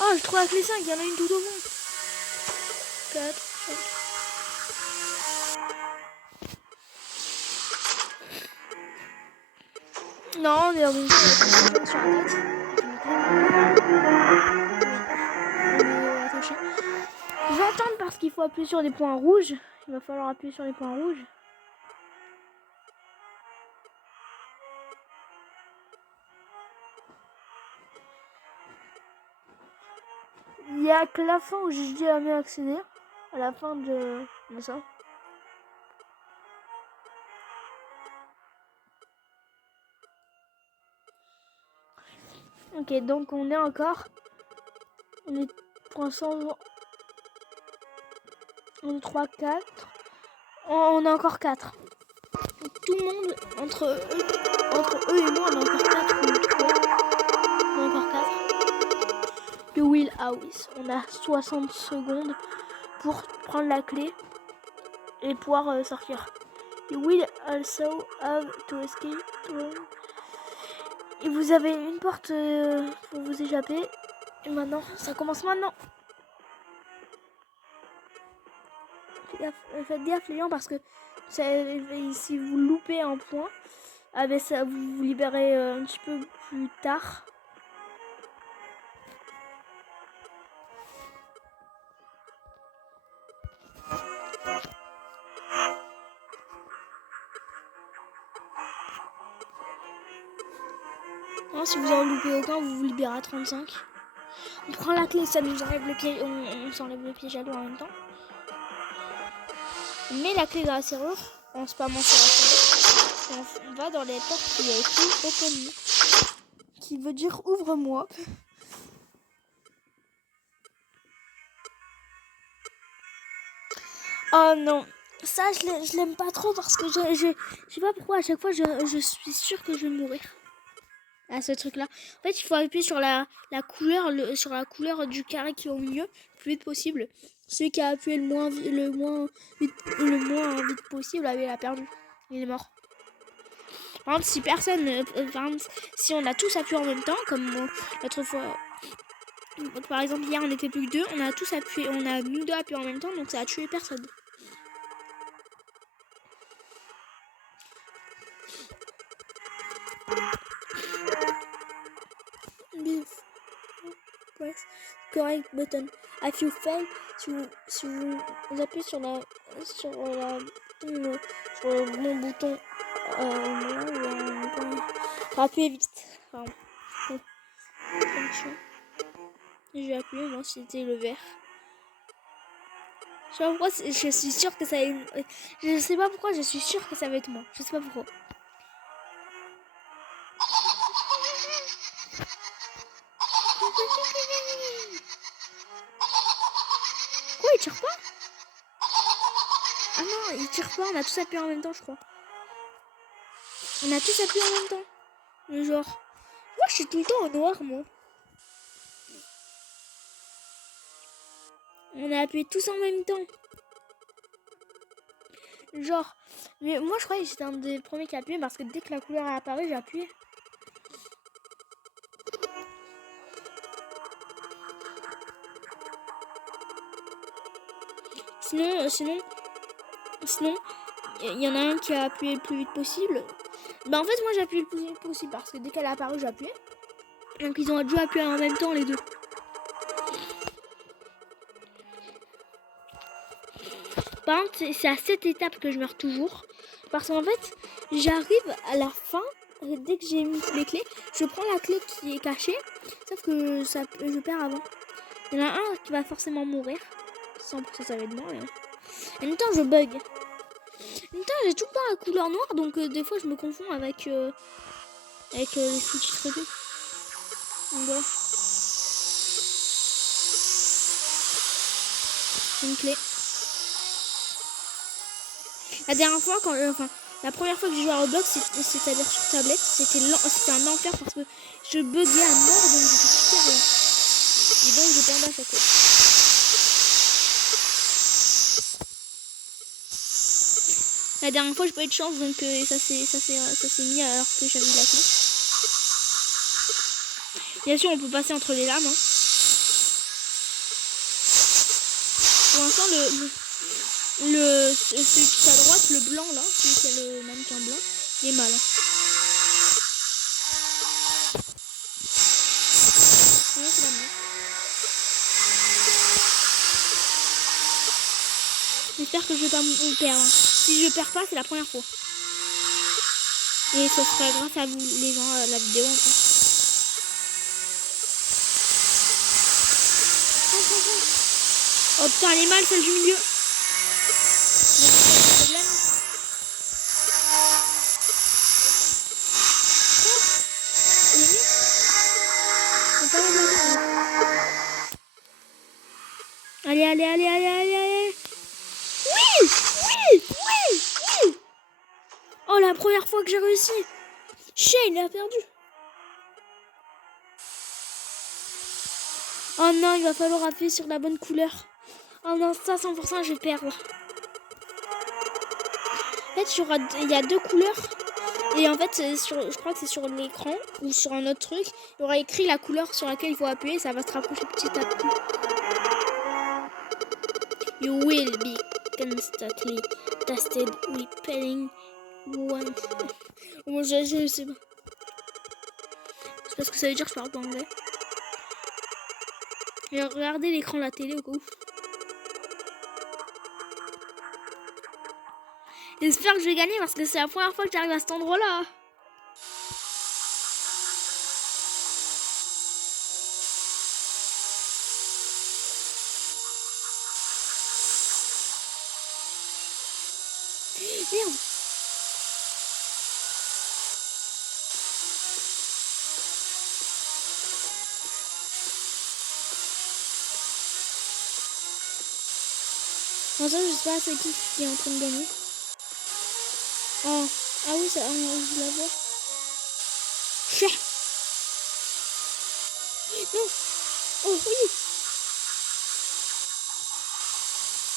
Ah, je trouve la clé 5, il y en a une tout au fond. 4, 5. Non, on est dans une sur la tête. Attaché. Je vais attendre parce qu'il faut appuyer sur les points rouges. Il va falloir appuyer sur les points rouges. Il y a que la fin où j'ai jamais accéder. À la fin de ça. Ok, donc on est encore. On est 300. On est 3, 4. On a encore 4. Tout le monde, entre eux et moi, on a encore 4 ou 3. On a encore 4. Le Will House. On a 60 secondes pour prendre la clé et pouvoir sortir. You will also have to escape. Et vous avez une porte pour vous échapper. Et maintenant, ça commence maintenant. Faites gaffe les gens parce que si vous loupez un point, ça vous libérez un petit peu plus tard. Non, si vous en loupez aucun, vous vous libérez à 35. On prend la clé, ça nous enlève le piège, on s'enlève le piège à l'eau en même temps. On met la clé dans la serrure, on spamme sur la serrure, et on va dans les portes qui a écrit open, qui veut dire ouvre-moi. Oh non, ça je l'aime pas trop parce que je sais pas pourquoi à chaque fois je suis sûre que je vais mourir. À ce truc là. En fait, il faut appuyer sur la couleur sur la couleur du carré qui est au milieu le plus vite possible. Celui qui a appuyé le moins vite possible, il a perdu. Il est mort. Par exemple, si on a tous appuyé en même temps, comme l'autre fois, par exemple hier on était plus que 2, on a tous appuyé, on a nous 2 appuyés en même temps, donc ça a tué personne. Press correct button. If you fail, si vous appuyez sur le bon bouton, appuyez vite. Pardon. J'ai appuyé, moi c'était le vert. Je sais pas pourquoi, je suis sûre que ça va être... Je sais pas pourquoi, je suis sûre que ça va être moi. Je sais pas pourquoi. Quoi, il tire pas? Ah non, il tire pas, on a tous appuyé en même temps, je crois. On a tous appuyé en même temps. Mais genre... Moi, je suis tout le temps au noir, moi. On a appuyé tous en même temps. Genre... Mais moi, je croyais que j'étais un des premiers qui a appuyé parce que dès que la couleur est apparue, j'ai appuyé. Sinon, il y en a un qui a appuyé le plus vite possible. Bah en fait, moi j'ai appuyé le plus vite possible parce que dès qu'elle est apparue, j'ai appuyé. Donc ils ont dû appuyer en même temps les deux. Par contre, c'est à cette étape que je meurs toujours. Parce qu'en fait, j'arrive à la fin. Dès que j'ai mis les clés, je prends la clé qui est cachée. Sauf que je perds avant. Il y en a un qui va forcément mourir. 100% ça va être moi. En même temps, je bug. En même temps, j'ai tout le temps la couleur noire. Donc des fois, je me confonds avec les sous-titres et tout. Donc voilà. Une clé. La dernière fois, la première fois que j'ai joué à Roblox, c'est-à-dire sur tablette, c'était un enfer parce que je buguais à mort, donc j'étais super lent. Et donc je perdais à chaque fois. La dernière fois, j'ai pas eu de chance, donc ça s'est mis alors que j'avais eu la clé. Bien sûr, on peut passer entre les lames. Hein. Pour l'instant, celui qui est à droite, le blanc là, celui qui a le mannequin blanc, il est mal. Hein. Ouais, c'est la même. J'espère que je vais pas me perdre. Hein. Si je perds pas, c'est la première fois. Et ce sera grâce à vous, les gens, à la vidéo en plus. Oh putain, elle est mal celle du milieu. Allez, allez, allez, allez, allez, allez. Oui, oui, oui, oui. Oh, la première fois que j'ai réussi. Shane a perdu. Oh non, il va falloir appuyer sur la bonne couleur. Oh non, ça 100% je vais perdre. En fait, il y a deux couleurs. Et en fait, je crois que c'est sur l'écran ou sur un autre truc. Il y aura écrit la couleur sur laquelle il faut appuyer. Ça va se rapprocher petit à petit. You will be constantly tested repelling one. Moi, je sais pas. C'est parce que ça veut dire que je parle pas anglais. Et regardez l'écran de la télé au cas où. J'espère que je vais gagner parce que c'est la première fois que j'arrive à cet endroit-là. Merde. Bon, ça, je sais pas c'est qui est en train de gagner. Oh. Ah oui, ça, je la vois. Chien. Non. Oh oui.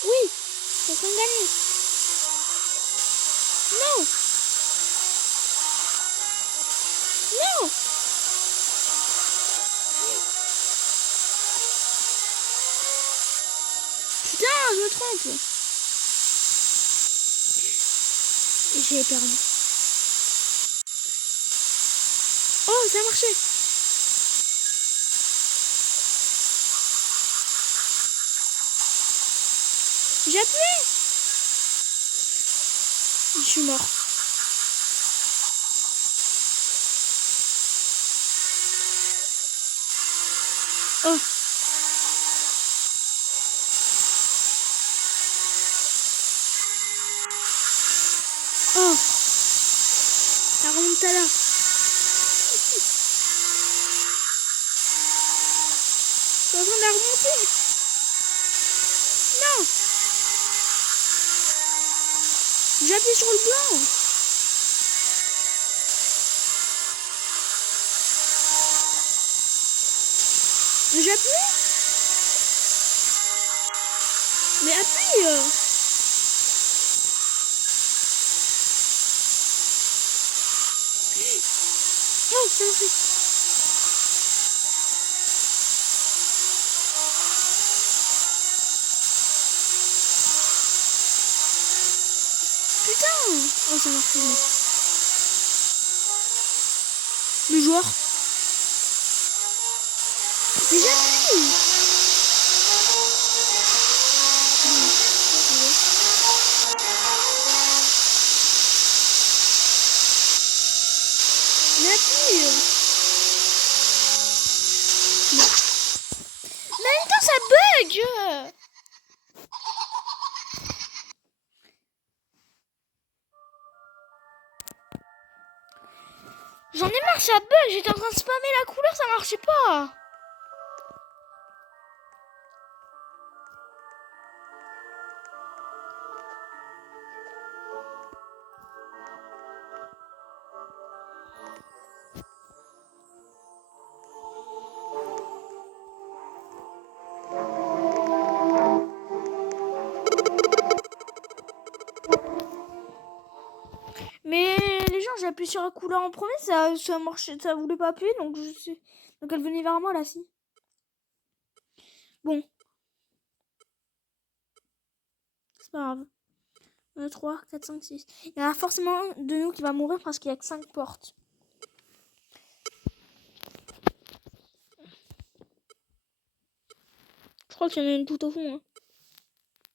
Oui. C'est en train de gagner. Non. Non. Putain, je me trompe. J'ai perdu. Oh, ça a marché. J'ai appuyé. Je suis mort. Oh. Oh. Ça remonte à là. C'est en train de la remonter. Non. J'appuie sur le blanc. J'appuie. Mais appuie. Oh, ça marche. Putain. Oh, ça marche. Le joueur. Mais j'appuie. Mais appuie. Mais en même temps, ça bug. J'en ai marre, ça bug. J'étais en train de spammer la couleur, ça marchait pas. j'appuie sur la couleur en premier, ça marchait, ça voulait pas appuyer, donc donc elle venait vers moi la fille. Bon. C'est pas grave. 1, 3, 4, 5, 6. Il y en a forcément un de nous qui va mourir parce qu'il y a que 5 portes. Je crois qu'il y en a une tout au fond. Hein.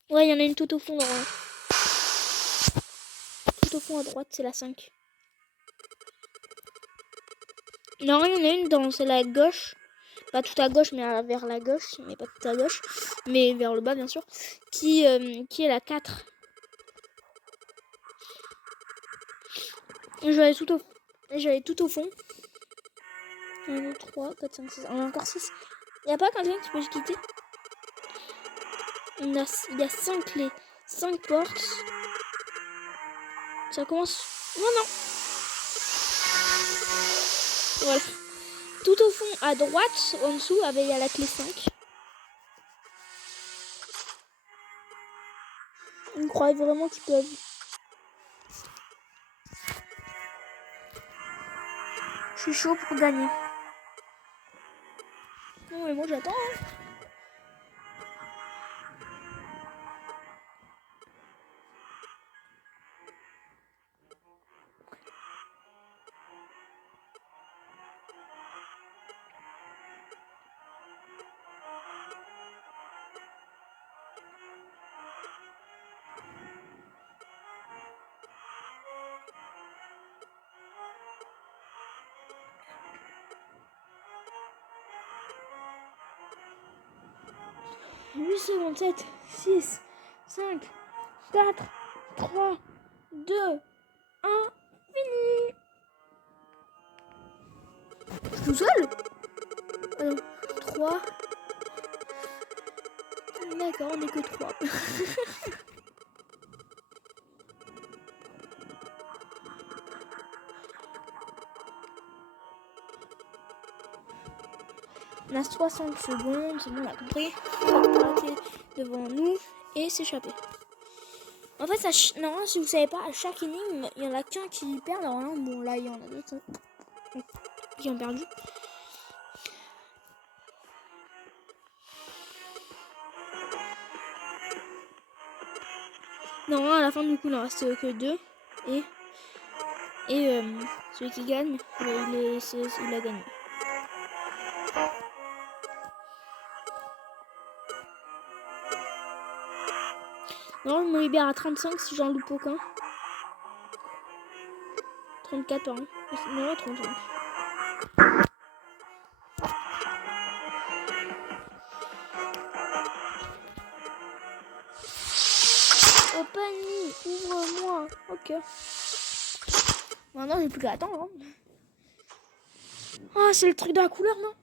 Ouais, il y en a une tout au fond. Tout au fond à droite, c'est la 5. Non, il y en a une dans celle à gauche. Pas tout à gauche, mais vers la gauche. Mais pas tout à gauche. Mais vers le bas, bien sûr. Qui est la 4. Je vais aller tout au fond. 1, 2, 3, 4, 5, 6. On a encore 6. Il n'y a pas quelqu'un qui peut se quitter. Il y a 5 clés. 5 portes. Ça commence... Non. Voilà. Tout au fond, à droite, en dessous, il y a la clé 5. Vous croyez vraiment qu'ils peuvent... Je suis chaud pour gagner. Non mais moi j'attends. Hein. Huit secondes, 7, 6, 5, 4, 3, 2, 1, fini. Je suis tout seul. Alors, 3. D'accord, on n'est que 3. On a 60 secondes, c'est bon, on a compris. On va arrêter devant nous et s'échapper. En fait, normalement, si vous savez pas, à chaque énigme, il y en a qu'un qui perd. Normalement, bon, là, il y en a d'autres qui ont perdu. Normalement, à la fin, du coup, il en reste que 2. Et celui qui gagne, il a gagné. Non, je me libère à 35 si j'en loupe aucun. 34 pardon. Non, 35. Open me, ouvre-moi. Ok. Maintenant, j'ai plus qu'à attendre. Hein. Ah, c'est le truc de la couleur, non?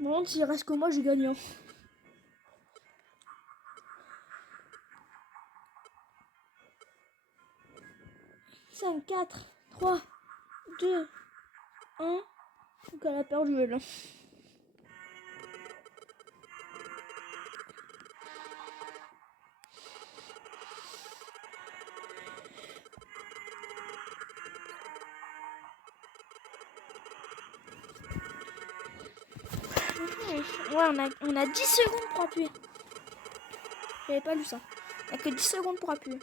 Bon, s'il reste que moi, j'ai gagné. Hein. 5, 4, 3, 2, 1. Donc elle a perdu elle. Ouais, on a 10 secondes pour appuyer. J'avais pas lu ça. Il n'y a que 10 secondes pour appuyer.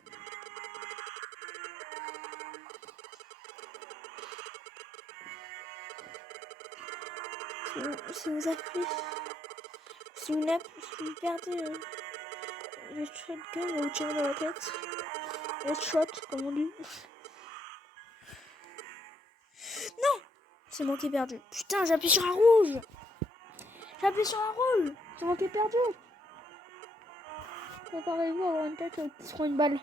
Si vous appuyez, si vous perdez le shotgun, vous tirez dans la tête. Le shot, comme on dit. Non, c'est moi qui ai perdu. Putain, j'appuie sur un rouge. J'appuie sur un rouge. C'est moi qui ai perdu. Préparez-vous à avoir une tête qui se prend une balle.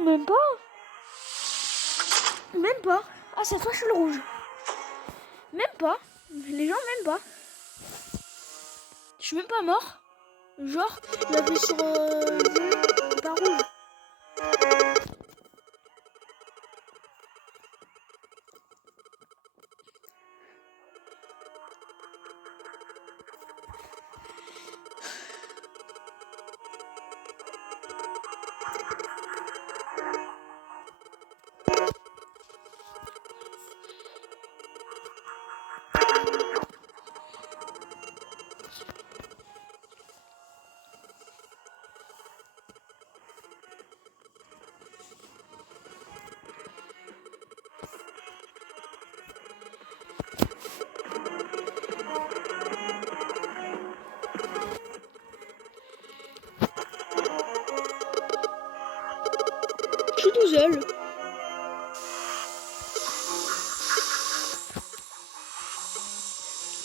Même pas. Même pas. Ah, cette fois, je suis le rouge. Même pas. Les gens, même pas. Je suis même pas mort. Genre, je vais appuyer sur jeu, pas rouge. Je suis tout seul.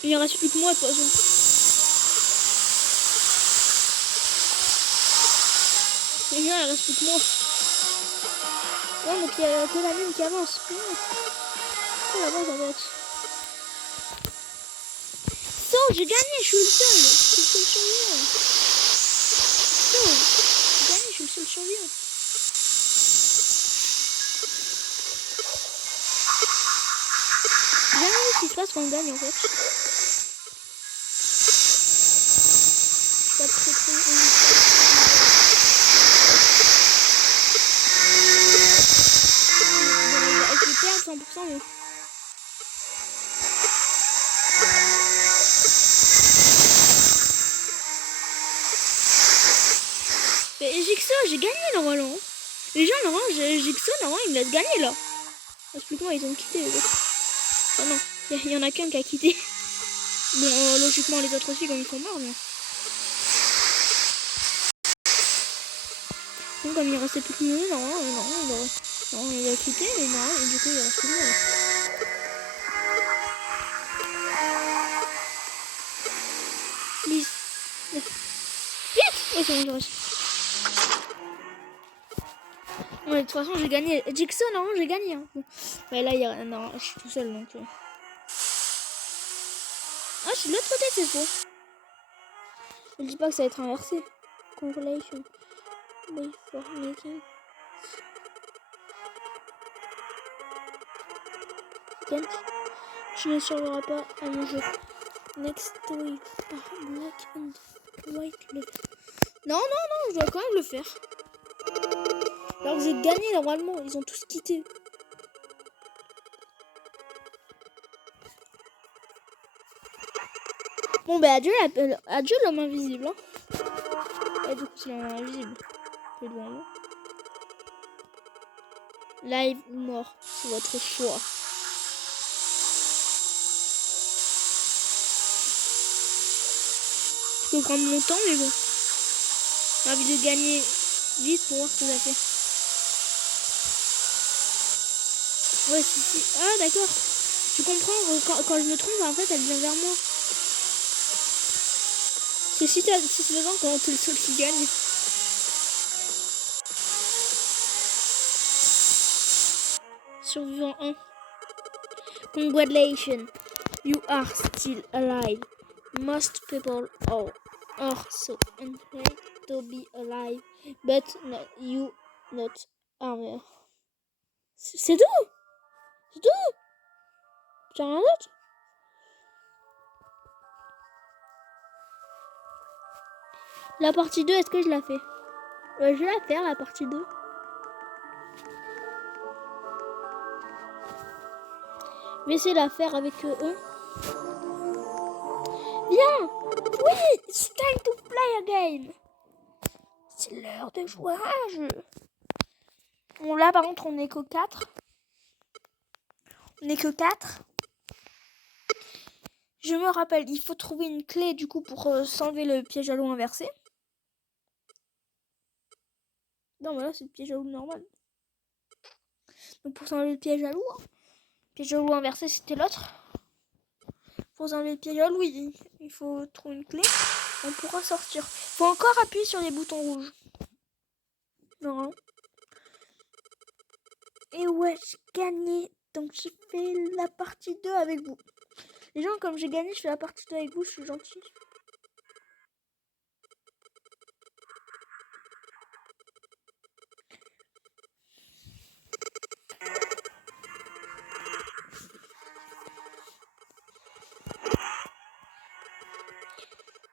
Il ne reste plus que moi de toute façon. Les gens, il reste plus que moi. Non, donc il y a que la mine qui avance. Oh là-bas, ça va être. So, j'ai gagné, je suis le seul. Je suis le seul survivant. So, j'ai gagné, je suis le seul survivant. J'ai jamais vu ce qui se passe quand on gagne en fait. Je suis pas très je vais perdre 100% mais... Mais Jigsaw, j'ai gagné normalement. Les gens normalement, Jigsaw normalement il me laisse gagner là. Explique-moi, ils ont quitté les autres. Ah non, il y en a qu'un qui a quitté. Bon, logiquement les autres aussi comme ils sont morts mais... Donc comme il restait plus que nous, non, il a quitté, mais non, et du coup il reste plus que nous. Vite. Ouais, c'est bon, je reste. Ouais, de toute façon j'ai gagné. Jigsaw, non, j'ai gagné. Hein. Bon. Mais là, non, je suis tout seul donc... Ah, je suis de l'autre côté, c'est faux. Je dis pas que ça va être inversé. Correlation. Before making. Je ne survivrai pas à mon jeu. Next week. Black and white le fait. Non, je dois quand même le faire. Alors que j'ai gagné normalement. Ils ont tous quitté. Bon, bah adieu l'homme invisible. Hein. Et du coup, c'est l'homme invisible. C'est devant moi. Live ou mort, c'est votre choix. Je peux prendre mon temps, mais bon. J'ai envie de gagner vite pour voir ce que ça fait. Ouais, si. Ah, d'accord. Tu comprends, quand je me trompe, en fait, elle vient vers moi. C'est si satisfaisant quand t'es le seul qui gagne. Survivant 1. Congratulations, you are still alive. Most people are so entitled to be alive, but you not are. C'est tout. C'est tout. J'ai rien d'autre. La partie 2, est-ce que je la fais? Je vais la faire, la partie 2. Je vais essayer de la faire avec eux. Viens! Oui! It's time to play again! C'est l'heure de jouer à un jeu. Bon, là, par contre, on n'est que 4. On n'est que 4. Je me rappelle, il faut trouver une clé, du coup, pour s'enlever le piège à l'eau inversé. Non, mais là, c'est le piège à l'eau normal. Donc, pour s'enlever le piège à l'eau, hein. Piège à l'eau inversé, c'était l'autre. Pour s'enlever le piège à l'eau, il faut trouver une clé. On pourra sortir. Faut encore appuyer sur les boutons rouges. Non. Et ouais, j'ai gagné. Donc, j'ai fait la partie 2 avec vous. Les gens, comme j'ai gagné, je fais la partie 2 avec vous. Je suis gentille.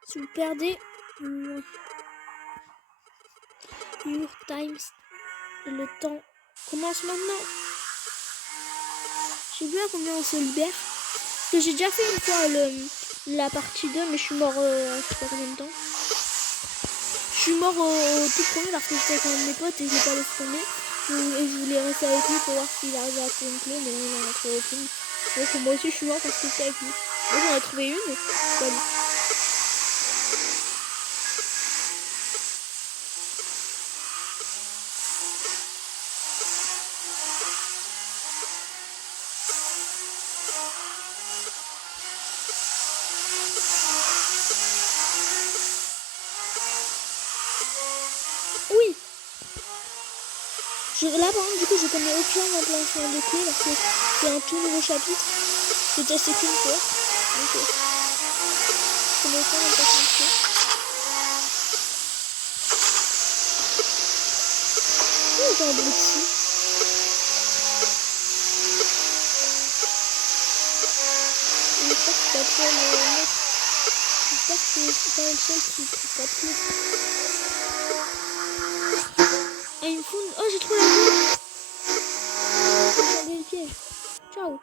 Si vous perdez, you Your times. Le temps commence maintenant. Je sais plus à combien on se libère. Parce que j'ai déjà fait une fois la partie 2, mais je suis mort je sais pas combien de temps. Je suis mort au tout premier parce que j'étais avec un de mes potes et je l'ai pas laissé tomber. Et je voulais rester avec lui pour voir s'il arrivait à trouver une clé, mais non, il en a trouvé aucune. Donc moi aussi je suis mort parce que j'étais avec lui. Moi j'en ai trouvé une, mais pas lui. Oui. Là par exemple du coup je connais aucun emplacement de clé parce que c'est un tout nouveau chapitre. J'ai testé qu'une fois. Donc je connais aucun emplacement de clé. Oh, j'ai un bruit dessus. J'espère que c'est pas trop le mec. J'espère que c'est pas le seul qui trouve pas de clé. Ah, il me faut une... Oh, j'ai trouvé la clé. Regardez le piège. Ciao.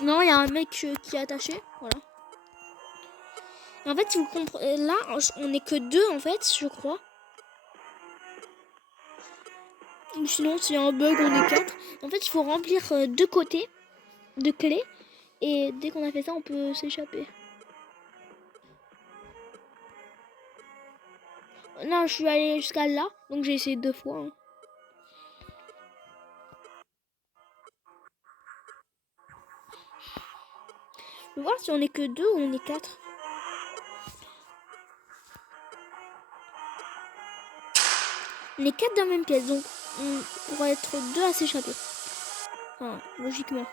Non, il y a un mec qui est attaché. Voilà. Et en fait, si vous comprenez... Là, on est que 2, en fait, je crois. Ou sinon, s'il y a un bug, on est 4. En fait, il faut remplir 2 côtés de clés. Et dès qu'on a fait ça, on peut s'échapper. Non, je suis allée jusqu'à là. Donc, j'ai essayé 2 fois. Hein. Je vais voir si on est que 2 ou on est 4. On est 4 dans la même pièce. Donc, on pourrait être 2 à s'échapper. Enfin, logiquement.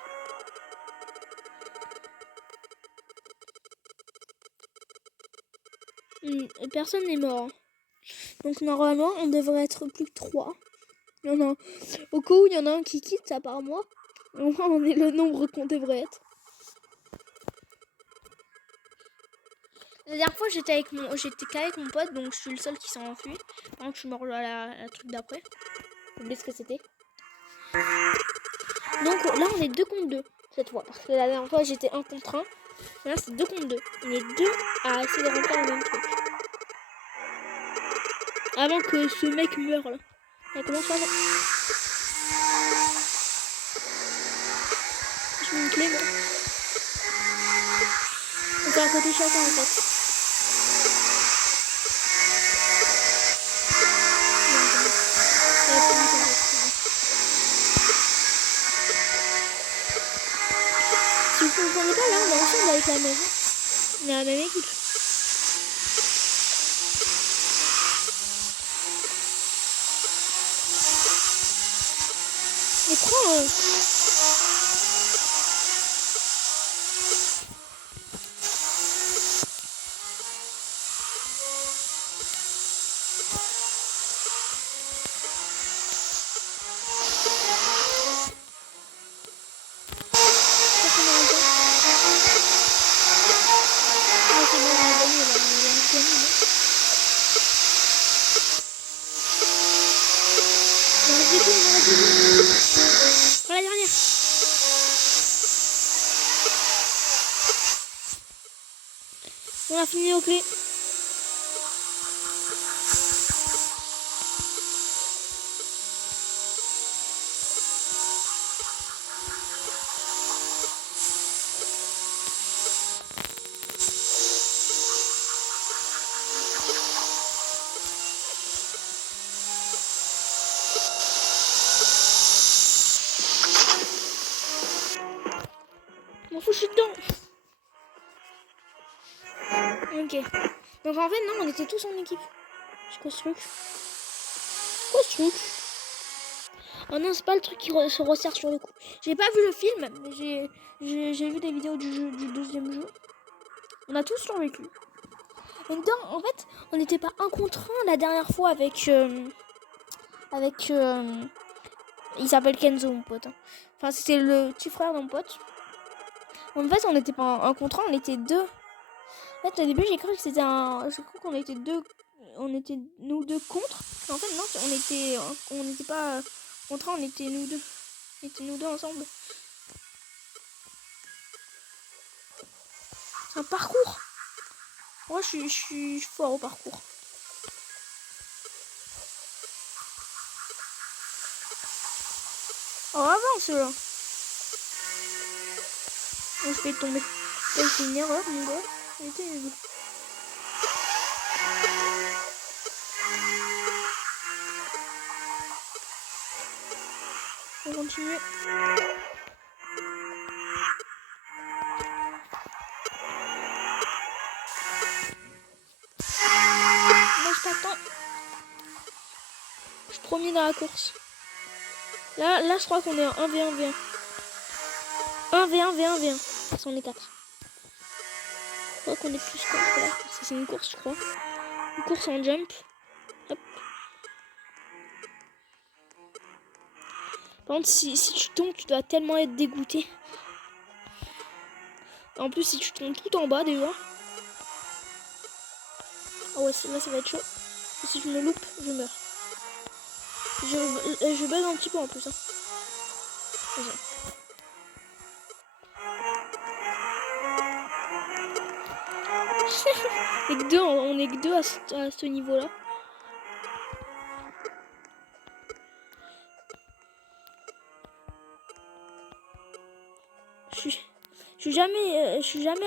Personne n'est mort. Donc normalement, on devrait être plus que 3. Non. Au cas où il y en a un qui quitte, à part moi, au moins on est le nombre qu'on devrait être. La dernière fois, j'étais qu'avec mon pote, donc je suis le seul qui s'est enfui. Par contre, je suis mort à la truc d'après. J'ai oublié ce que c'était. Donc là, on est 2 contre 2 cette fois. Parce que la dernière fois, j'étais 1 contre 1. Là, c'est 2 contre 2. On est 2 à essayer de remplir le même truc. Avant que ce mec meure là. Ça commence par là. Je mets une clé moi. On fait à côté chacun en fait. Si vous ne comprenez pas là, on est ensemble avec la maison. On est la même équipe. Mais prends Prends la dernière. On a fini aux clés. M'en fous, je suis dedans. Ok. Donc en fait, non, on était tous en équipe. C'est quoi ce truc? Quoi ce truc? Oh non, c'est pas le truc qui se resserre sur le coup. J'ai pas vu le film, mais j'ai vu des vidéos du deuxième jeu. On a tous survécu. En fait, on n'était pas un contre un la dernière fois avec... il s'appelle Kenzo, mon pote. Hein. Enfin, c'était le petit frère de mon pote. En fait, on n'était pas un contre un, on était deux. En fait, au début, j'ai cru que c'était un... J'ai cru qu'on était deux... On était nous deux contre. Mais en fait, non, on n'était pas contre un, on était nous deux. On était nous deux ensemble. C'est un parcours. Moi, je suis fort au parcours. Oh, avance là. Oh, je vais tomber. C'est une erreur, mon gars. C'était nul. On continue. Moi, je t'attends. Je suis premier dans la course. Là, je crois qu'on est en 1v1, V1. 1v1, V1, V1. Parce qu'on est 4. Je crois qu'on est plus contre là. Parce que c'est une course, je crois. Une course en jump. Hop. Par contre, si tu tombes, tu dois tellement être dégoûté. En plus, si tu tombes tout en bas déjà. Ah ouais, là, ça va être chaud. Et si je me loupe, je meurs. Je bug un petit peu en plus. Hein. On est que deux à ce niveau-là. Je suis jamais